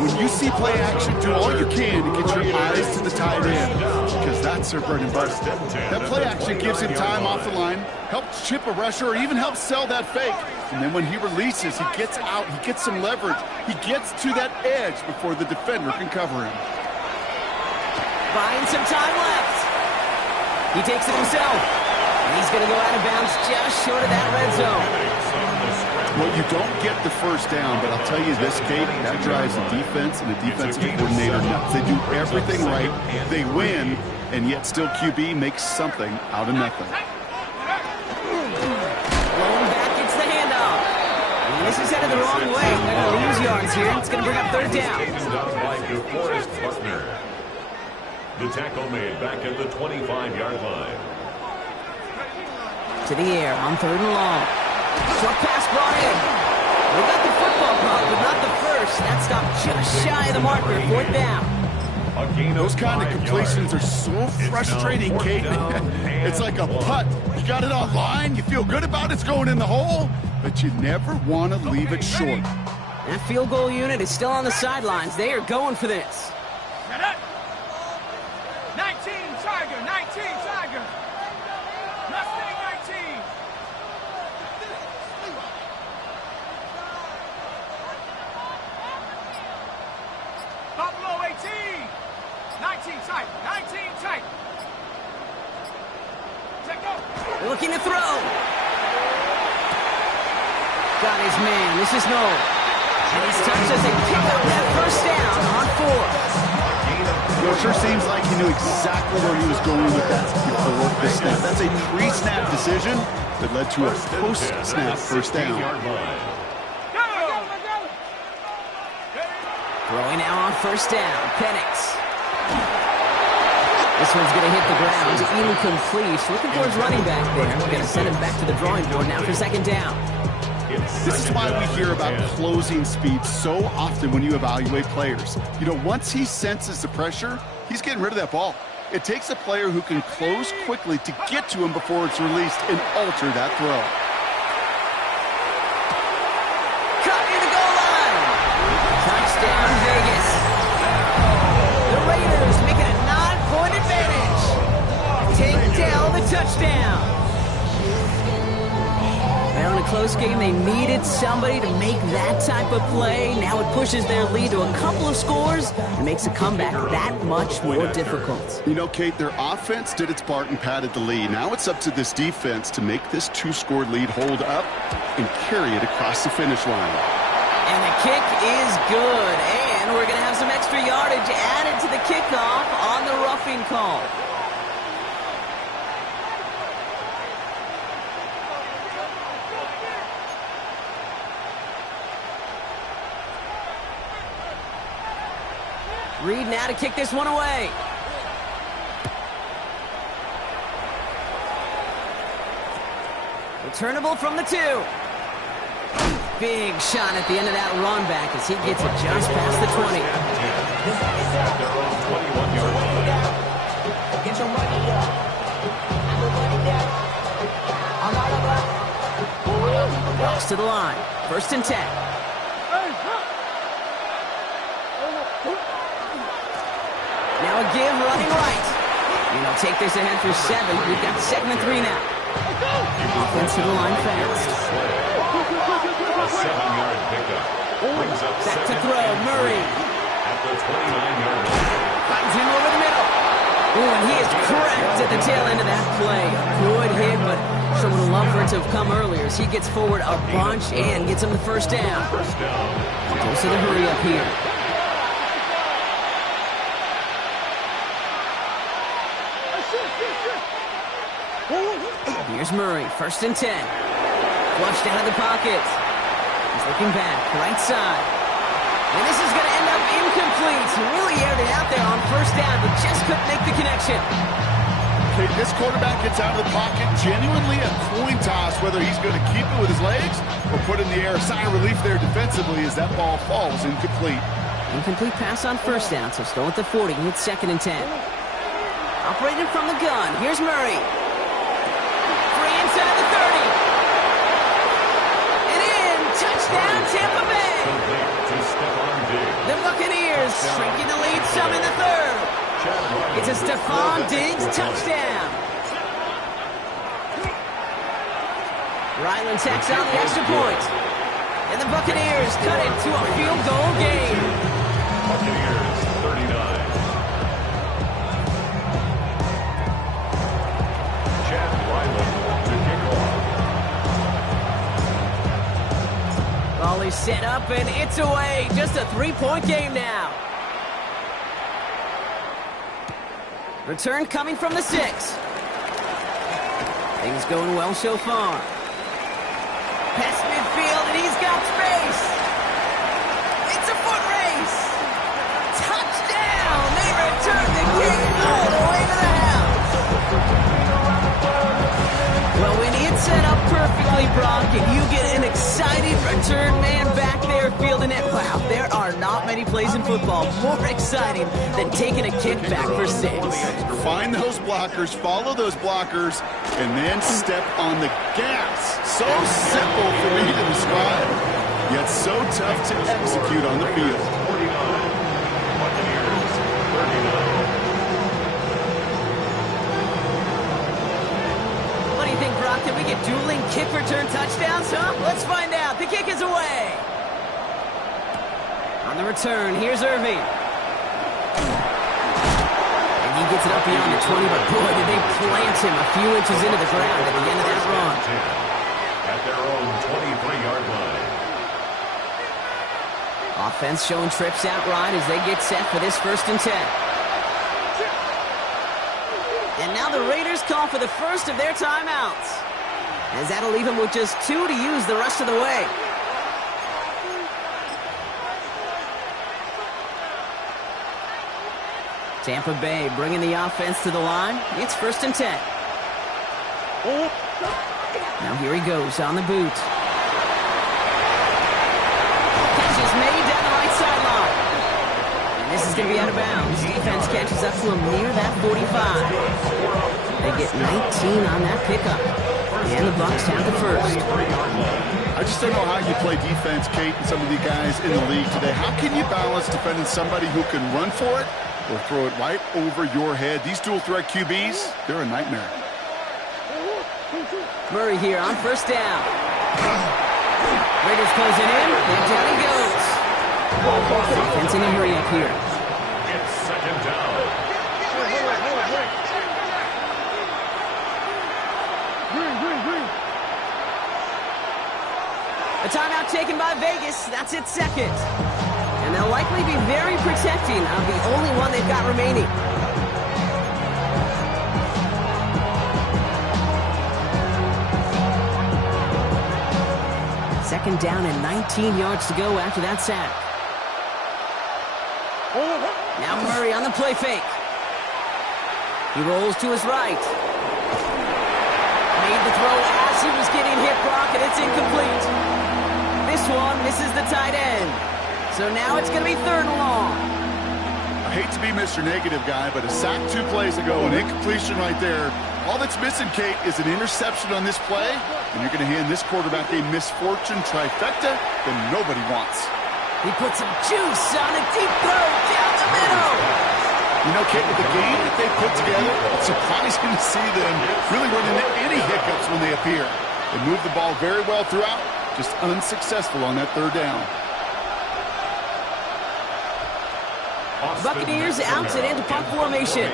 When you see play action, do all you can to get your eyes to the tight end, because that's their bread and butter. That play action gives him time off the line, helps chip a rusher, or even helps sell that fake. And then when he releases, he gets out, he gets some leverage. He gets to that edge before the defender can cover him. Buying some time left. He takes it himself. And he's going to go out of bounds just short of that red zone. Well, you don't get the first down, but I'll tell you this, Kate, that drives the defense and the defensive coordinator nuts. They do everything right, they win, and yet still QB makes something out of nothing. Blown back, it's the handoff. And this is headed the wrong way. They're going to lose yards here. It's going to bring up 3rd down. The tackle made back at the 25-yard line. To the air on 3rd and long. Short pass brought in. We got the football caught, but not the first. That stopped just shy of the marker. 4th down. Those kind of completions are so frustrating, Kate. It's like a putt. You got it on line, you feel good about it's going in the hole, but you never want to leave it short. That field goal unit is still on the sidelines. They are going for this. 19 Tiger, 19 Tiger. Mustang 19. Buffalo 18. 19 tight, 19 tight. Take go. Looking to throw. Got his man. This is Noel. And he's touched as they pick up that first down on 4. Well, it sure seems like he knew exactly where he was going with that before the snap. That's a pre-snap decision that led to a post-snap first down. Throwing now on first down. Penix. This one's going to hit the ground. Incomplete. Looking for his running back there. We're going to send him back to the drawing board now for 2nd down. This is why we hear about closing speed so often when you evaluate players. You know, once he senses the pressure, he's getting rid of that ball. It takes a player who can close quickly to get to him before it's released and alter that throw. Cut near the goal line. Touchdown, Vegas. The Raiders making a 9-point advantage. Take Dell the touchdown. Well, in a close game, they needed somebody to make that type of play. Now it pushes their lead to a couple of scores and makes a comeback that much more difficult. You know, Kate, their offense did its part and padded the lead. Now it's up to this defense to make this 2-score lead hold up and carry it across the finish line. And the kick is good. And we're going to have some extra yardage added to the kickoff on the roughing call. Reed now to kick this one away. Returnable from the 2. Big shot at the end of that run back as he gets it just past the 20. Walks to the line. 1st and 10. Now a give running right. And he'll take this ahead for 7. We've got 2nd and 3 now. Offense to the line fast. A 7-yard pickup. Back to throw. Murray. At the 29-yard line. Finds him over the middle. Ooh, and he is cracked at the tail end of that play. A good hit, but Marshall would have loved for it to have come earlier as he gets forward a bunch and gets him the first down. Goes to the hurry up here. Here's Murray, 1st and 10. Flushed out of the pocket. He's looking back, right side. And this is going to end up incomplete. He really aired it out there on 1st down, but just couldn't make the connection. Okay, this quarterback gets out of the pocket, genuinely a coin toss, whether he's going to keep it with his legs or put it in the air. Sigh of relief there defensively as that ball falls incomplete. Incomplete pass on 1st down, so still at the 40. It's 2nd and 10. Operating from the gun, here's Murray. Free inside the 30. And in, touchdown Tampa Bay. The Buccaneers shrinking the lead some in the 3rd. It's a Stephon Diggs touchdown. Ryland tacks on the extra point. And the Buccaneers cut it to a field goal game. Buccaneers 39. Chad Ryland to kick off. Ball is set up and it's away. Just a 3-point game now. Return coming from the 6. Things going well so far. Past midfield, and he's got space. It's a foot race. Touchdown! They return the game all the way to the house. Well, when it's set up perfectly, Brock, and you get an exciting return man back there fielding it, wow, there are not many plays in football more exciting than taking a kick back for 6. Find those blockers, follow those blockers, and then step on the gas. So simple for me to describe, yet so tough to execute on the field. 49. Buccaneers 39. What do you think, Brock? Can we get dueling kick return touchdowns, huh? Let's find out. The kick is away. On the return, here's Irving. And he gets it up beyond the 20, but boy, did they plant him a few inches into the ground at the end of that run. At their own 23-yard line. Offense showing trips out right as they get set for this 1st and 10. And now the Raiders call for the first of their timeouts, as that'll leave them with just 2 to use the rest of the way. Tampa Bay bringing the offense to the line. It's 1st and 10. Now here he goes on the boot. Catch is made down the right sideline. And this is going to be out of bounds. Defense catches up to him near that 45. They get 19 on that pickup. And the Bucs have the first. I just don't know how you play defense, Kate, and some of the guys in the league today. How can you balance defending somebody who can run for it or throw it right over your head? These dual-threat QBs, they're a nightmare. Murray here on 1st down. Raiders closing in, and down he goes. Defense in a hurry up here. It's 2nd down. A timeout taken by Vegas. That's its 2nd. And they'll likely be very protecting of the only one they've got remaining. Second down and 19 yards to go after that sack. Now Murray on the play fake. He rolls to his right. Made the throw as he was getting hit, Brock, and it's incomplete. This one misses the tight end. So now it's going to be 3rd and long. I hate to be Mr. Negative guy, but a sack 2 plays ago, an incompletion right there. All that's missing, Kate, is an interception on this play, and you're going to hand this quarterback a misfortune trifecta that nobody wants. He puts some juice on a deep throw down the middle. You know, Kate, with the game that they put together, it's surprising to see them really run into any hiccups when they appear. They move the ball very well throughout, just unsuccessful on that 3rd down. Buccaneers outs it into punt formation.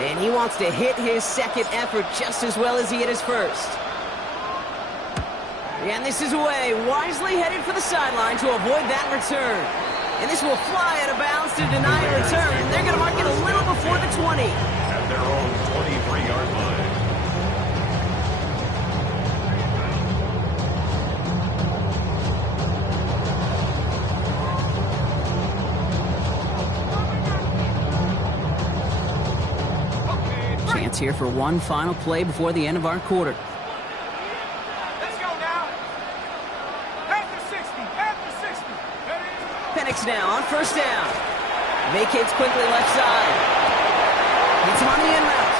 And he wants to hit his 2nd effort just as well as he hit his 1st. And this is away, wisely headed for the sideline to avoid that return. And this will fly out of bounds to deny a return. They're going to mark it a little before the 20. At their own 23-yard line. Chance here for one final play before the end of our quarter. Let's go now. After 60. After 60. Penix now on first down. Vacates quickly left side. Hits him on the in route.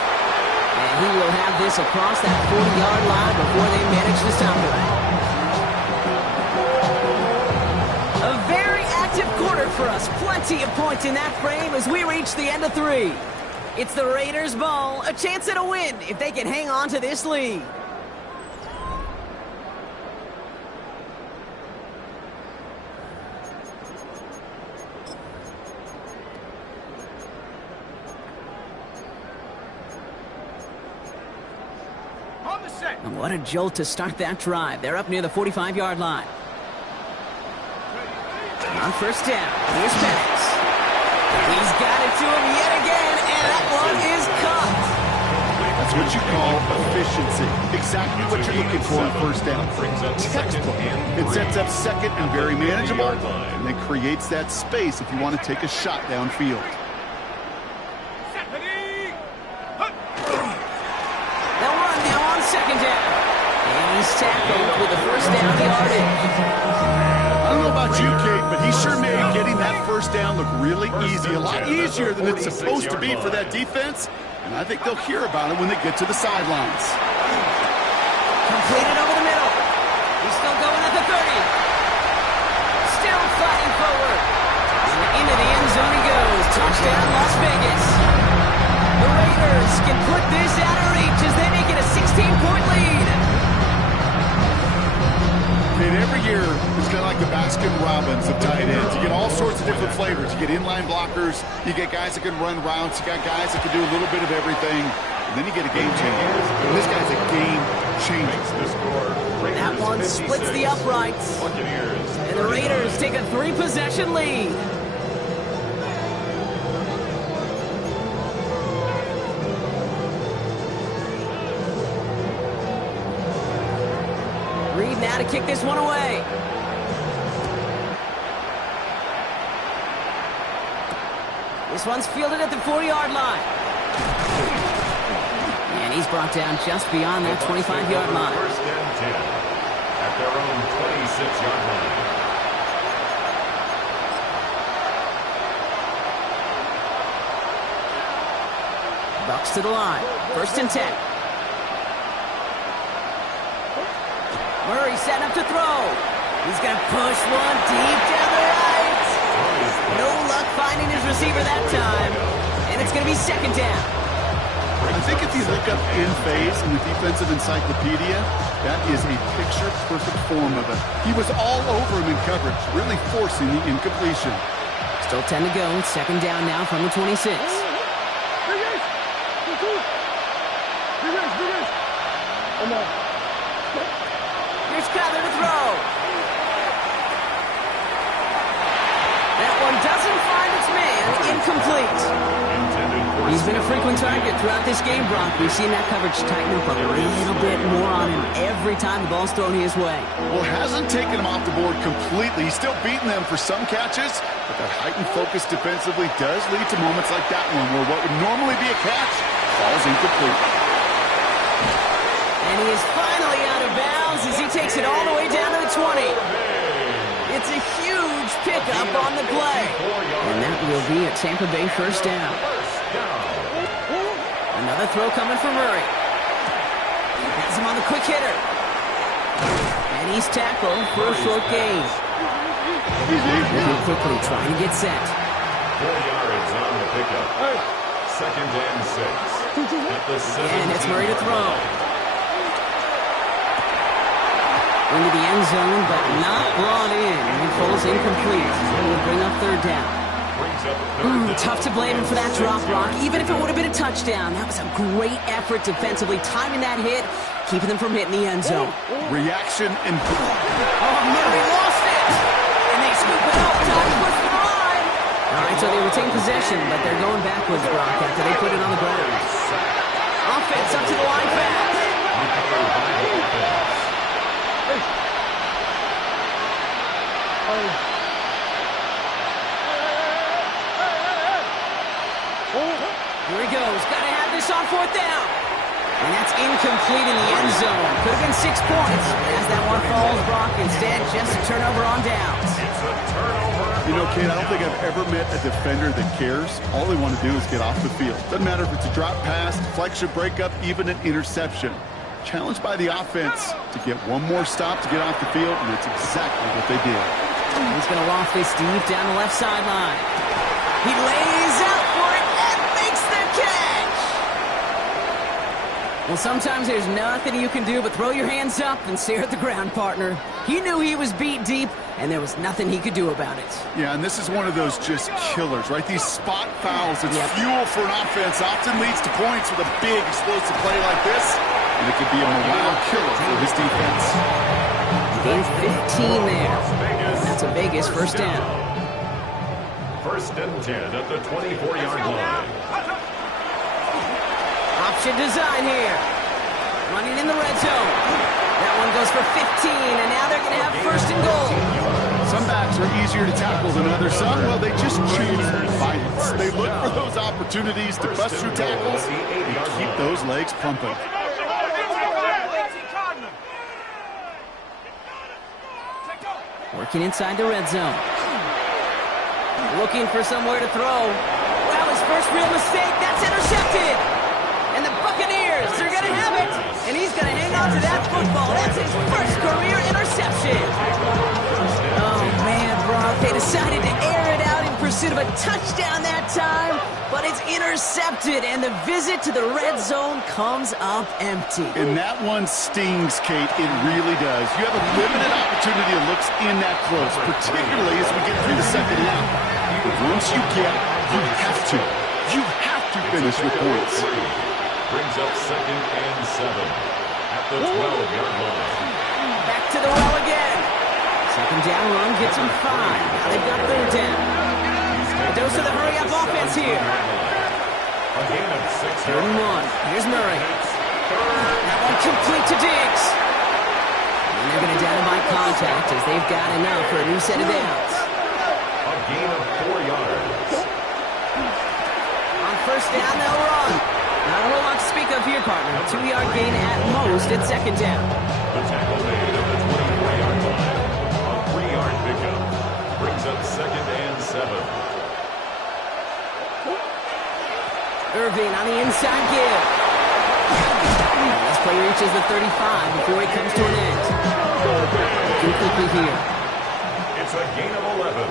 And he will have this across that 40-yard line before they manage to stop him. A very active quarter for us. Plenty of points in that frame as we reach the end of 3. It's the Raiders' ball, a chance at a win if they can hang on to this lead. On the set. And what a jolt to start that drive. They're up near the 45-yard line. On first down, here's Penix. He's got it to him yet again, and that one is caught. That's what you call efficiency. Exactly what you're looking for on first down. Textbook. It sets up second and very manageable, and then creates that space if you want to take a shot downfield. They'll run now on second down. And he's tackled with the first down yardage. I don't know about you, Kate, but he sure made getting that first down look really easy. A lot easier than it's supposed to be for that defense. And I think they'll hear about it when they get to the sidelines. Completed over the middle. He's still going at the 30. Still fighting forward. And into the end zone he goes. Touchdown, Las Vegas. The Raiders can put this out of reach as they make it a 16-point lead. And every year, it's kind of like the Baskin-Robbins of tight ends. You get all sorts of different flavors. You get inline blockers. You get guys that can run routes. You got guys that can do a little bit of everything. And then you get a game changer. And this guy's a game changer. That one splits the uprights. And the Raiders take a 3-possession lead. Reed now to kick this one away. This one's fielded at the 40-yard line. And he's brought down just beyond that 25-yard line. First and 10 at their own 26-yard line. Bucks to the line. First and 10. Murray setting up to throw. He's going to push one deep down the right. No luck finding his receiver that time. And it's going to be second down. I think if you look up in phase in the defensive encyclopedia, that is a picture-perfect form of it. He was all over him in coverage, really forcing the incompletion. Still 10 to go. Second down now from the 26. Here's Kyler to throw. That one doesn't find its man. Incomplete. He's been a frequent target throughout this game, Brock. We've seen that coverage tighten up a little bit more on him every time the ball's thrown his way. Well, hasn't taken him off the board completely. He's still beating them for some catches, but that heightened focus defensively does lead to moments like that one where what would normally be a catch falls incomplete. And he is finally out of bounds as he takes it all the way down to the 20. It's a huge pickup on the play. And that will be a Tampa Bay first down. Another throw coming from Murray. Has him on the quick hitter. And he's tackled for a short gain. Moving quickly, trying to get set. 4 yards on the pickup. Second and 6. At the And it's Murray to throw. Into the end zone, but not brought in. It falls incomplete. It will bring up third down. Tough to blame him for that drop, Brock. Even if it would have been a touchdown, that was a great effort defensively, timing that hit, keeping them from hitting the end zone. Reaction and... Oh, Murray lost it! And they scoop it up. Time puts the line. All right, so they retain possession, but they're going backwards, Brock, after they put it on the ground. Offense up to the line fast. Here he goes. Got to have this on 4th down. And that's incomplete in the end zone. Could have been 6 points. As that one falls, Brock, instead, just a turnover on downs. It's a turnover. You know, Kate, I don't think I've ever met a defender that cares. All they want to do is get off the field. Doesn't matter if it's a drop pass, deflection, breakup, even an interception. Challenged by the offense to get one more stop to get off the field, and that's exactly what they did. He's going to loft this deep down the left sideline. He lays out for it and makes the catch. Well, sometimes there's nothing you can do but throw your hands up and stare at the ground, partner. He knew he was beat deep, and there was nothing he could do about it. Yeah, and this is one of those just killers, right? These spot fouls, it's fuel for an offense, often leads to points with a big explosive play like this, and it could be a morale killer for his defense. Gain 15 there. That's a Vegas first down. 1st and 10 at the 24-yard line. Option design here. Running in the red zone. That one goes for 15, and now they're going to have 1st and goal. Some backs are easier to tackle than others. Some, well, they just choose violence. They look for those opportunities to bust through tackles and keep those legs pumping. Working inside the red zone. Looking for somewhere to throw. Well, his first real mistake. That's intercepted. And the Buccaneers are going to have it. And he's going to hang on to that football. That's his first career interception. Oh, man, Brock. They decided to air it out in pursuit of a touchdown that time. But it's intercepted. And the visit to the red zone comes up empty. And that one stings, Kate. It really does. You have a limited opportunity that looks in that close, particularly as we get through the second half. But once you get, you have to finish with points. Brings up 2nd and 7 at the 12-yard line. Back to the well again. 2nd down run gets him 5. Now they've got 3rd down. A dose of the hurry-up offense here. A gain of 6 3rd and 1. Here's Murray. That one complete to Diggs. And they're going to down him by contact as they've got enough for a new set of downs. A gain of 4 yards. On 1st down, they'll run. Not a whole lot to speak of here, partner. 2-yard gain at most at 2nd down. The tackle made at the 24-yard line. A 3-yard pickup. Brings up 2nd and 7. Irving on the inside give. This play reaches the 35 before it comes to an end. Looking quickly here. It's a gain of 11.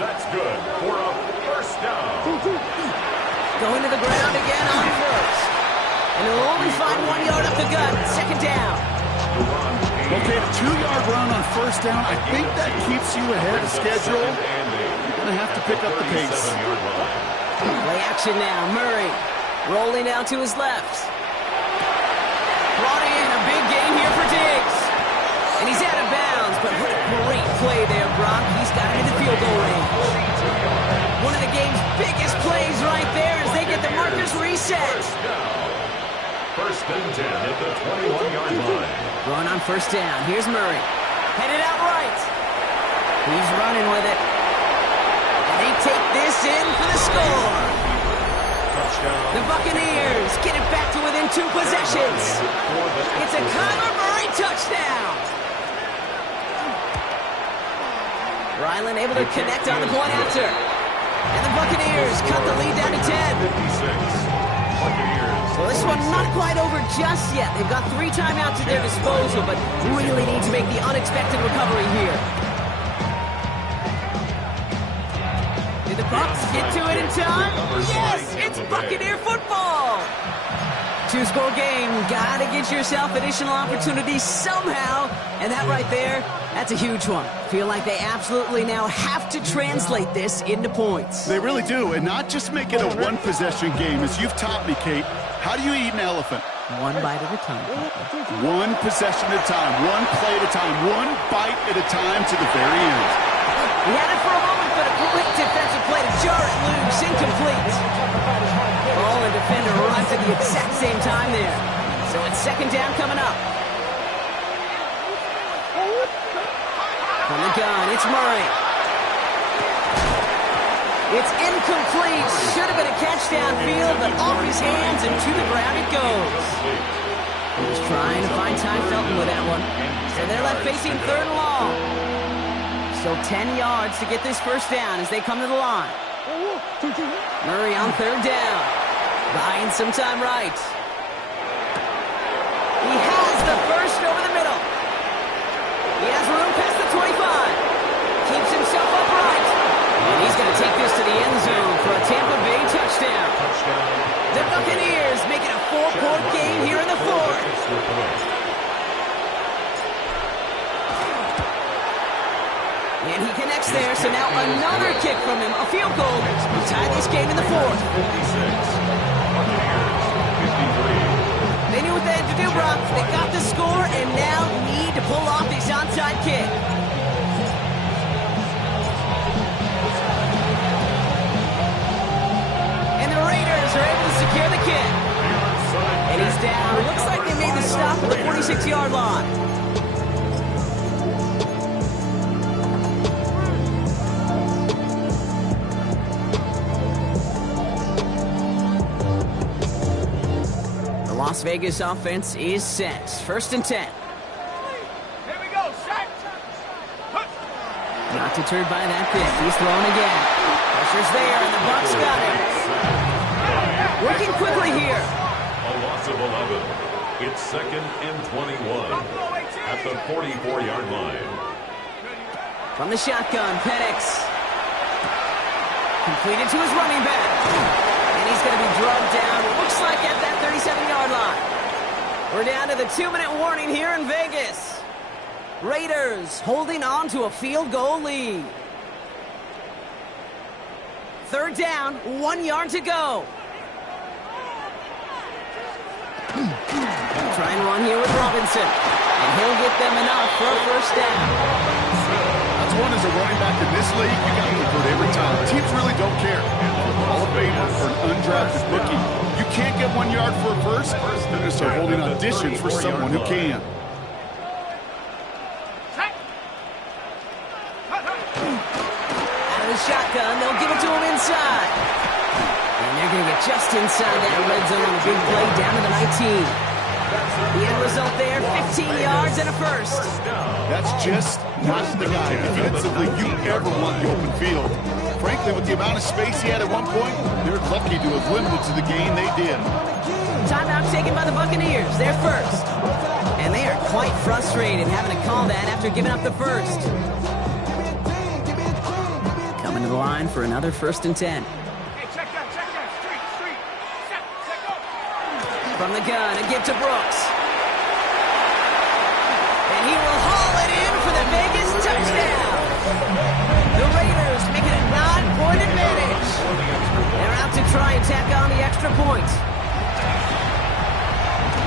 That's good for a 1st down. Going to the ground again on 1st. And he'll only find 1 yard up the gut. 2nd down. Okay, a 2-yard run on 1st down. I think that keeps you ahead of schedule. You're going to have to pick up the pace. Play action now. Murray rolling out to his left. Brought in a big gain here for Diggs. And he's out of bounds, but what a great play there, Brock. He's got him in the field goal range. One of the game's biggest plays right there as they get the markers reset. 1st and 10 at the 21-yard line. Going on 1st down. Here's Murray. Headed out right. He's running with it. And they take this in for the score. The Buccaneers get it back to within 2 possessions. It's a Kyler Murray touchdown. Ryland able to connect on the point after. And the Buccaneers cut the lead down to 10. Well, this one not quite over just yet. They've got 3 timeouts at their disposal, but really need to make the unexpected recovery here. Did the Bucs get to it in time? Yes, it's Buccaneer football. Two-score game. Gotta get yourself additional opportunities somehow. And that right there, that's a huge one. Feel like they absolutely now have to translate this into points. They really do, and not just make it a one-possession game. As you've taught me, Kate, how do you eat an elephant? One bite at a time. One possession at a time, one play at a time, one bite at a time to the very end. He had it for a moment, but a quick defensive play to jar it loose. Incomplete. Ball and defender arrived at the exact same time there. So it's second down coming up. From the gun, it's Murray. It's incomplete. Should have been a catch downfield, but off his hands and to the ground it goes. He's trying to find Ty Felton with that one. So they're left facing third and long. Still 10 yards to get this first down as they come to the line. Murray on third down. Buying some time right. He has the first over the middle. He has room past the 25. Keeps himself upright. And he's going to take this to the end zone for a Tampa Bay touchdown. The Buccaneers make it a 4-point game here in the fourth. And he connects there, so now another kick from him, a field goal, to tie this game in the fourth. They knew what they had to do, Brock. They got the score and now need to pull off this onside kick. And the Raiders are able to secure the kick. And he's down. It looks like they made the stop at the 46-yard line. Las Vegas offense is set. First and 10. Here we go, set. Not deterred by that pick. He's thrown again. Pressure's there, and the Bucs got him. Working quickly here. A loss of 11. It's second and 21 at the 44-yard line. From the shotgun, Penix. Completed to his running back. And he's going to be drugged down, looks like at that 37-yard line. We're down to the 2-minute warning here in Vegas. Raiders holding on to a field goal lead. Third down, 1 yard to go. Try and run here with Robinson. And he'll get them enough for a first down. That's one as a running back in this league, you got to convert every time. Teams really don't care. Hall of Famer for an undrafted rookie. You can't get 1 yard for a first, they're going to start holding auditions for someone who can. Out of the shotgun, they'll give it to him inside. And they're going to get just inside that red zone on a big play down to the 19. The end result there, 15 yards and a first. That's just not the guy defensively you ever want the open field. Frankly, with the amount of space he had at one point, they're lucky to have limited to the gain they did. Timeout taken by the Buccaneers. They're first. And they are quite frustrated having to call that after giving up the first. Coming to the line for another first and 10. Hey, check that. Street. Set, go. From the gun, a give to Brooks. And he will haul it in for the Vegas touchdown. The Raiders make it a 9-point advantage. They're out to try and tack on the extra point.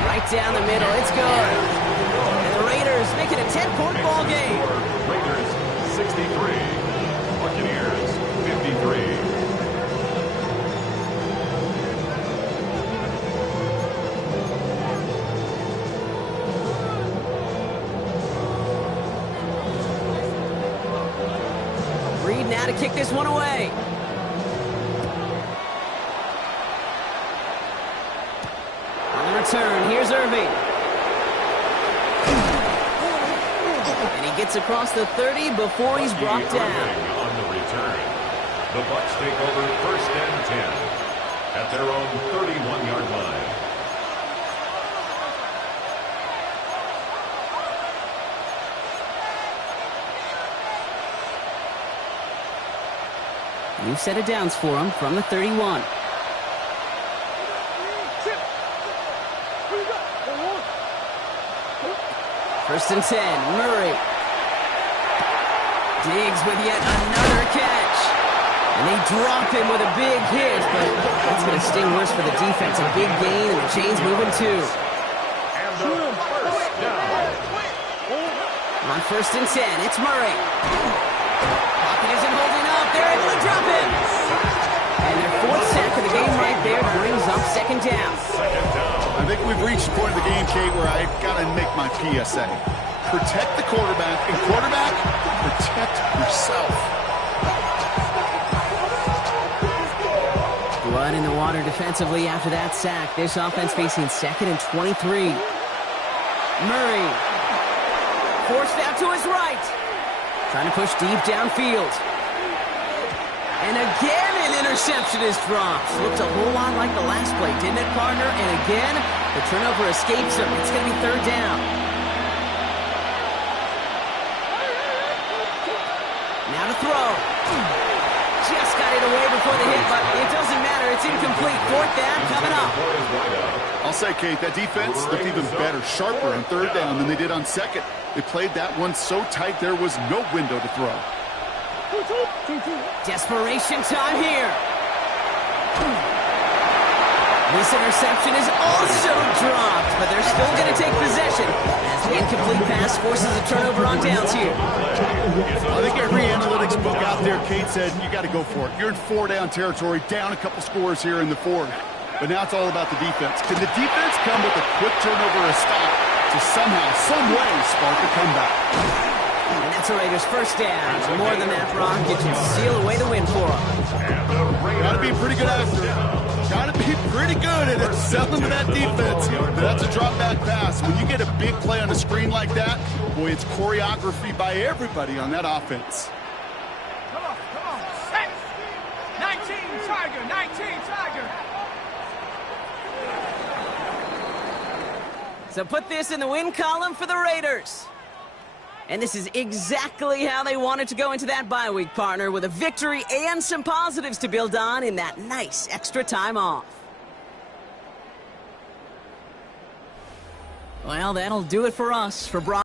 Right down the middle, it's good. And the Raiders make it a 10-point ball game. Raiders 63, Buccaneers 53. Now to kick this one away. On the return, here's Irving. And he gets across the 30 before he's brought down. On the return, the Bucs take over first and 10 at their own 31-yard line. New set of downs for him from the 31. First and 10, Murray. Diggs with yet another catch. And they drop him with a big hit, but that's going to sting worse for the defense. A big gain, and the chain's moving too. And a first down. On first and 10, it's Murray. Pocket isn't holding up. They're able to drop him. And their fourth sack of the game right there brings up second down. I think we've reached the point of the game, Kate, where I've got to make my PSA. Protect the quarterback, and quarterback, protect yourself. Blood in the water defensively after that sack. This offense facing second and 23. Murray. Forced out to his right. Trying to push deep downfield. And again, an interception is dropped. Looked a whole lot like the last play, didn't it, partner? And again, the turnover escapes him. It's going to be third down. Now to throw. Just got it away before the hit, but it doesn't matter. It's incomplete. Fourth down coming up. I'll say, Kate, that defense looked even better, sharper on third down than they did on second. They played that one so tight there was no window to throw. Desperation time here. This interception is also dropped, but they're still going to take possession as the incomplete pass forces a turnover on downs here. I think every analytics book out there, Kate, said you got to go for it. You're in four-down territory, down a couple scores here in the fourth. But now it's all about the defense. Can the defense come with a quick turnover or a stop to somehow, some way, spark a comeback? And that's a Raiders first down. More than that, Ron, get you to seal away the win for them. Got to be pretty good after it. Got to be pretty good at it, selling to that defense. But that's a drop-back pass. When you get a big play on the screen like that, boy, it's choreography by everybody on that offense. Come on. Set. 19, Tiger. 19, Tiger. So put this in the win column for the Raiders. And this is exactly how they wanted to go into that bye week, partner, with a victory and some positives to build on in that nice extra time off. Well, that'll do it for us. For Brock.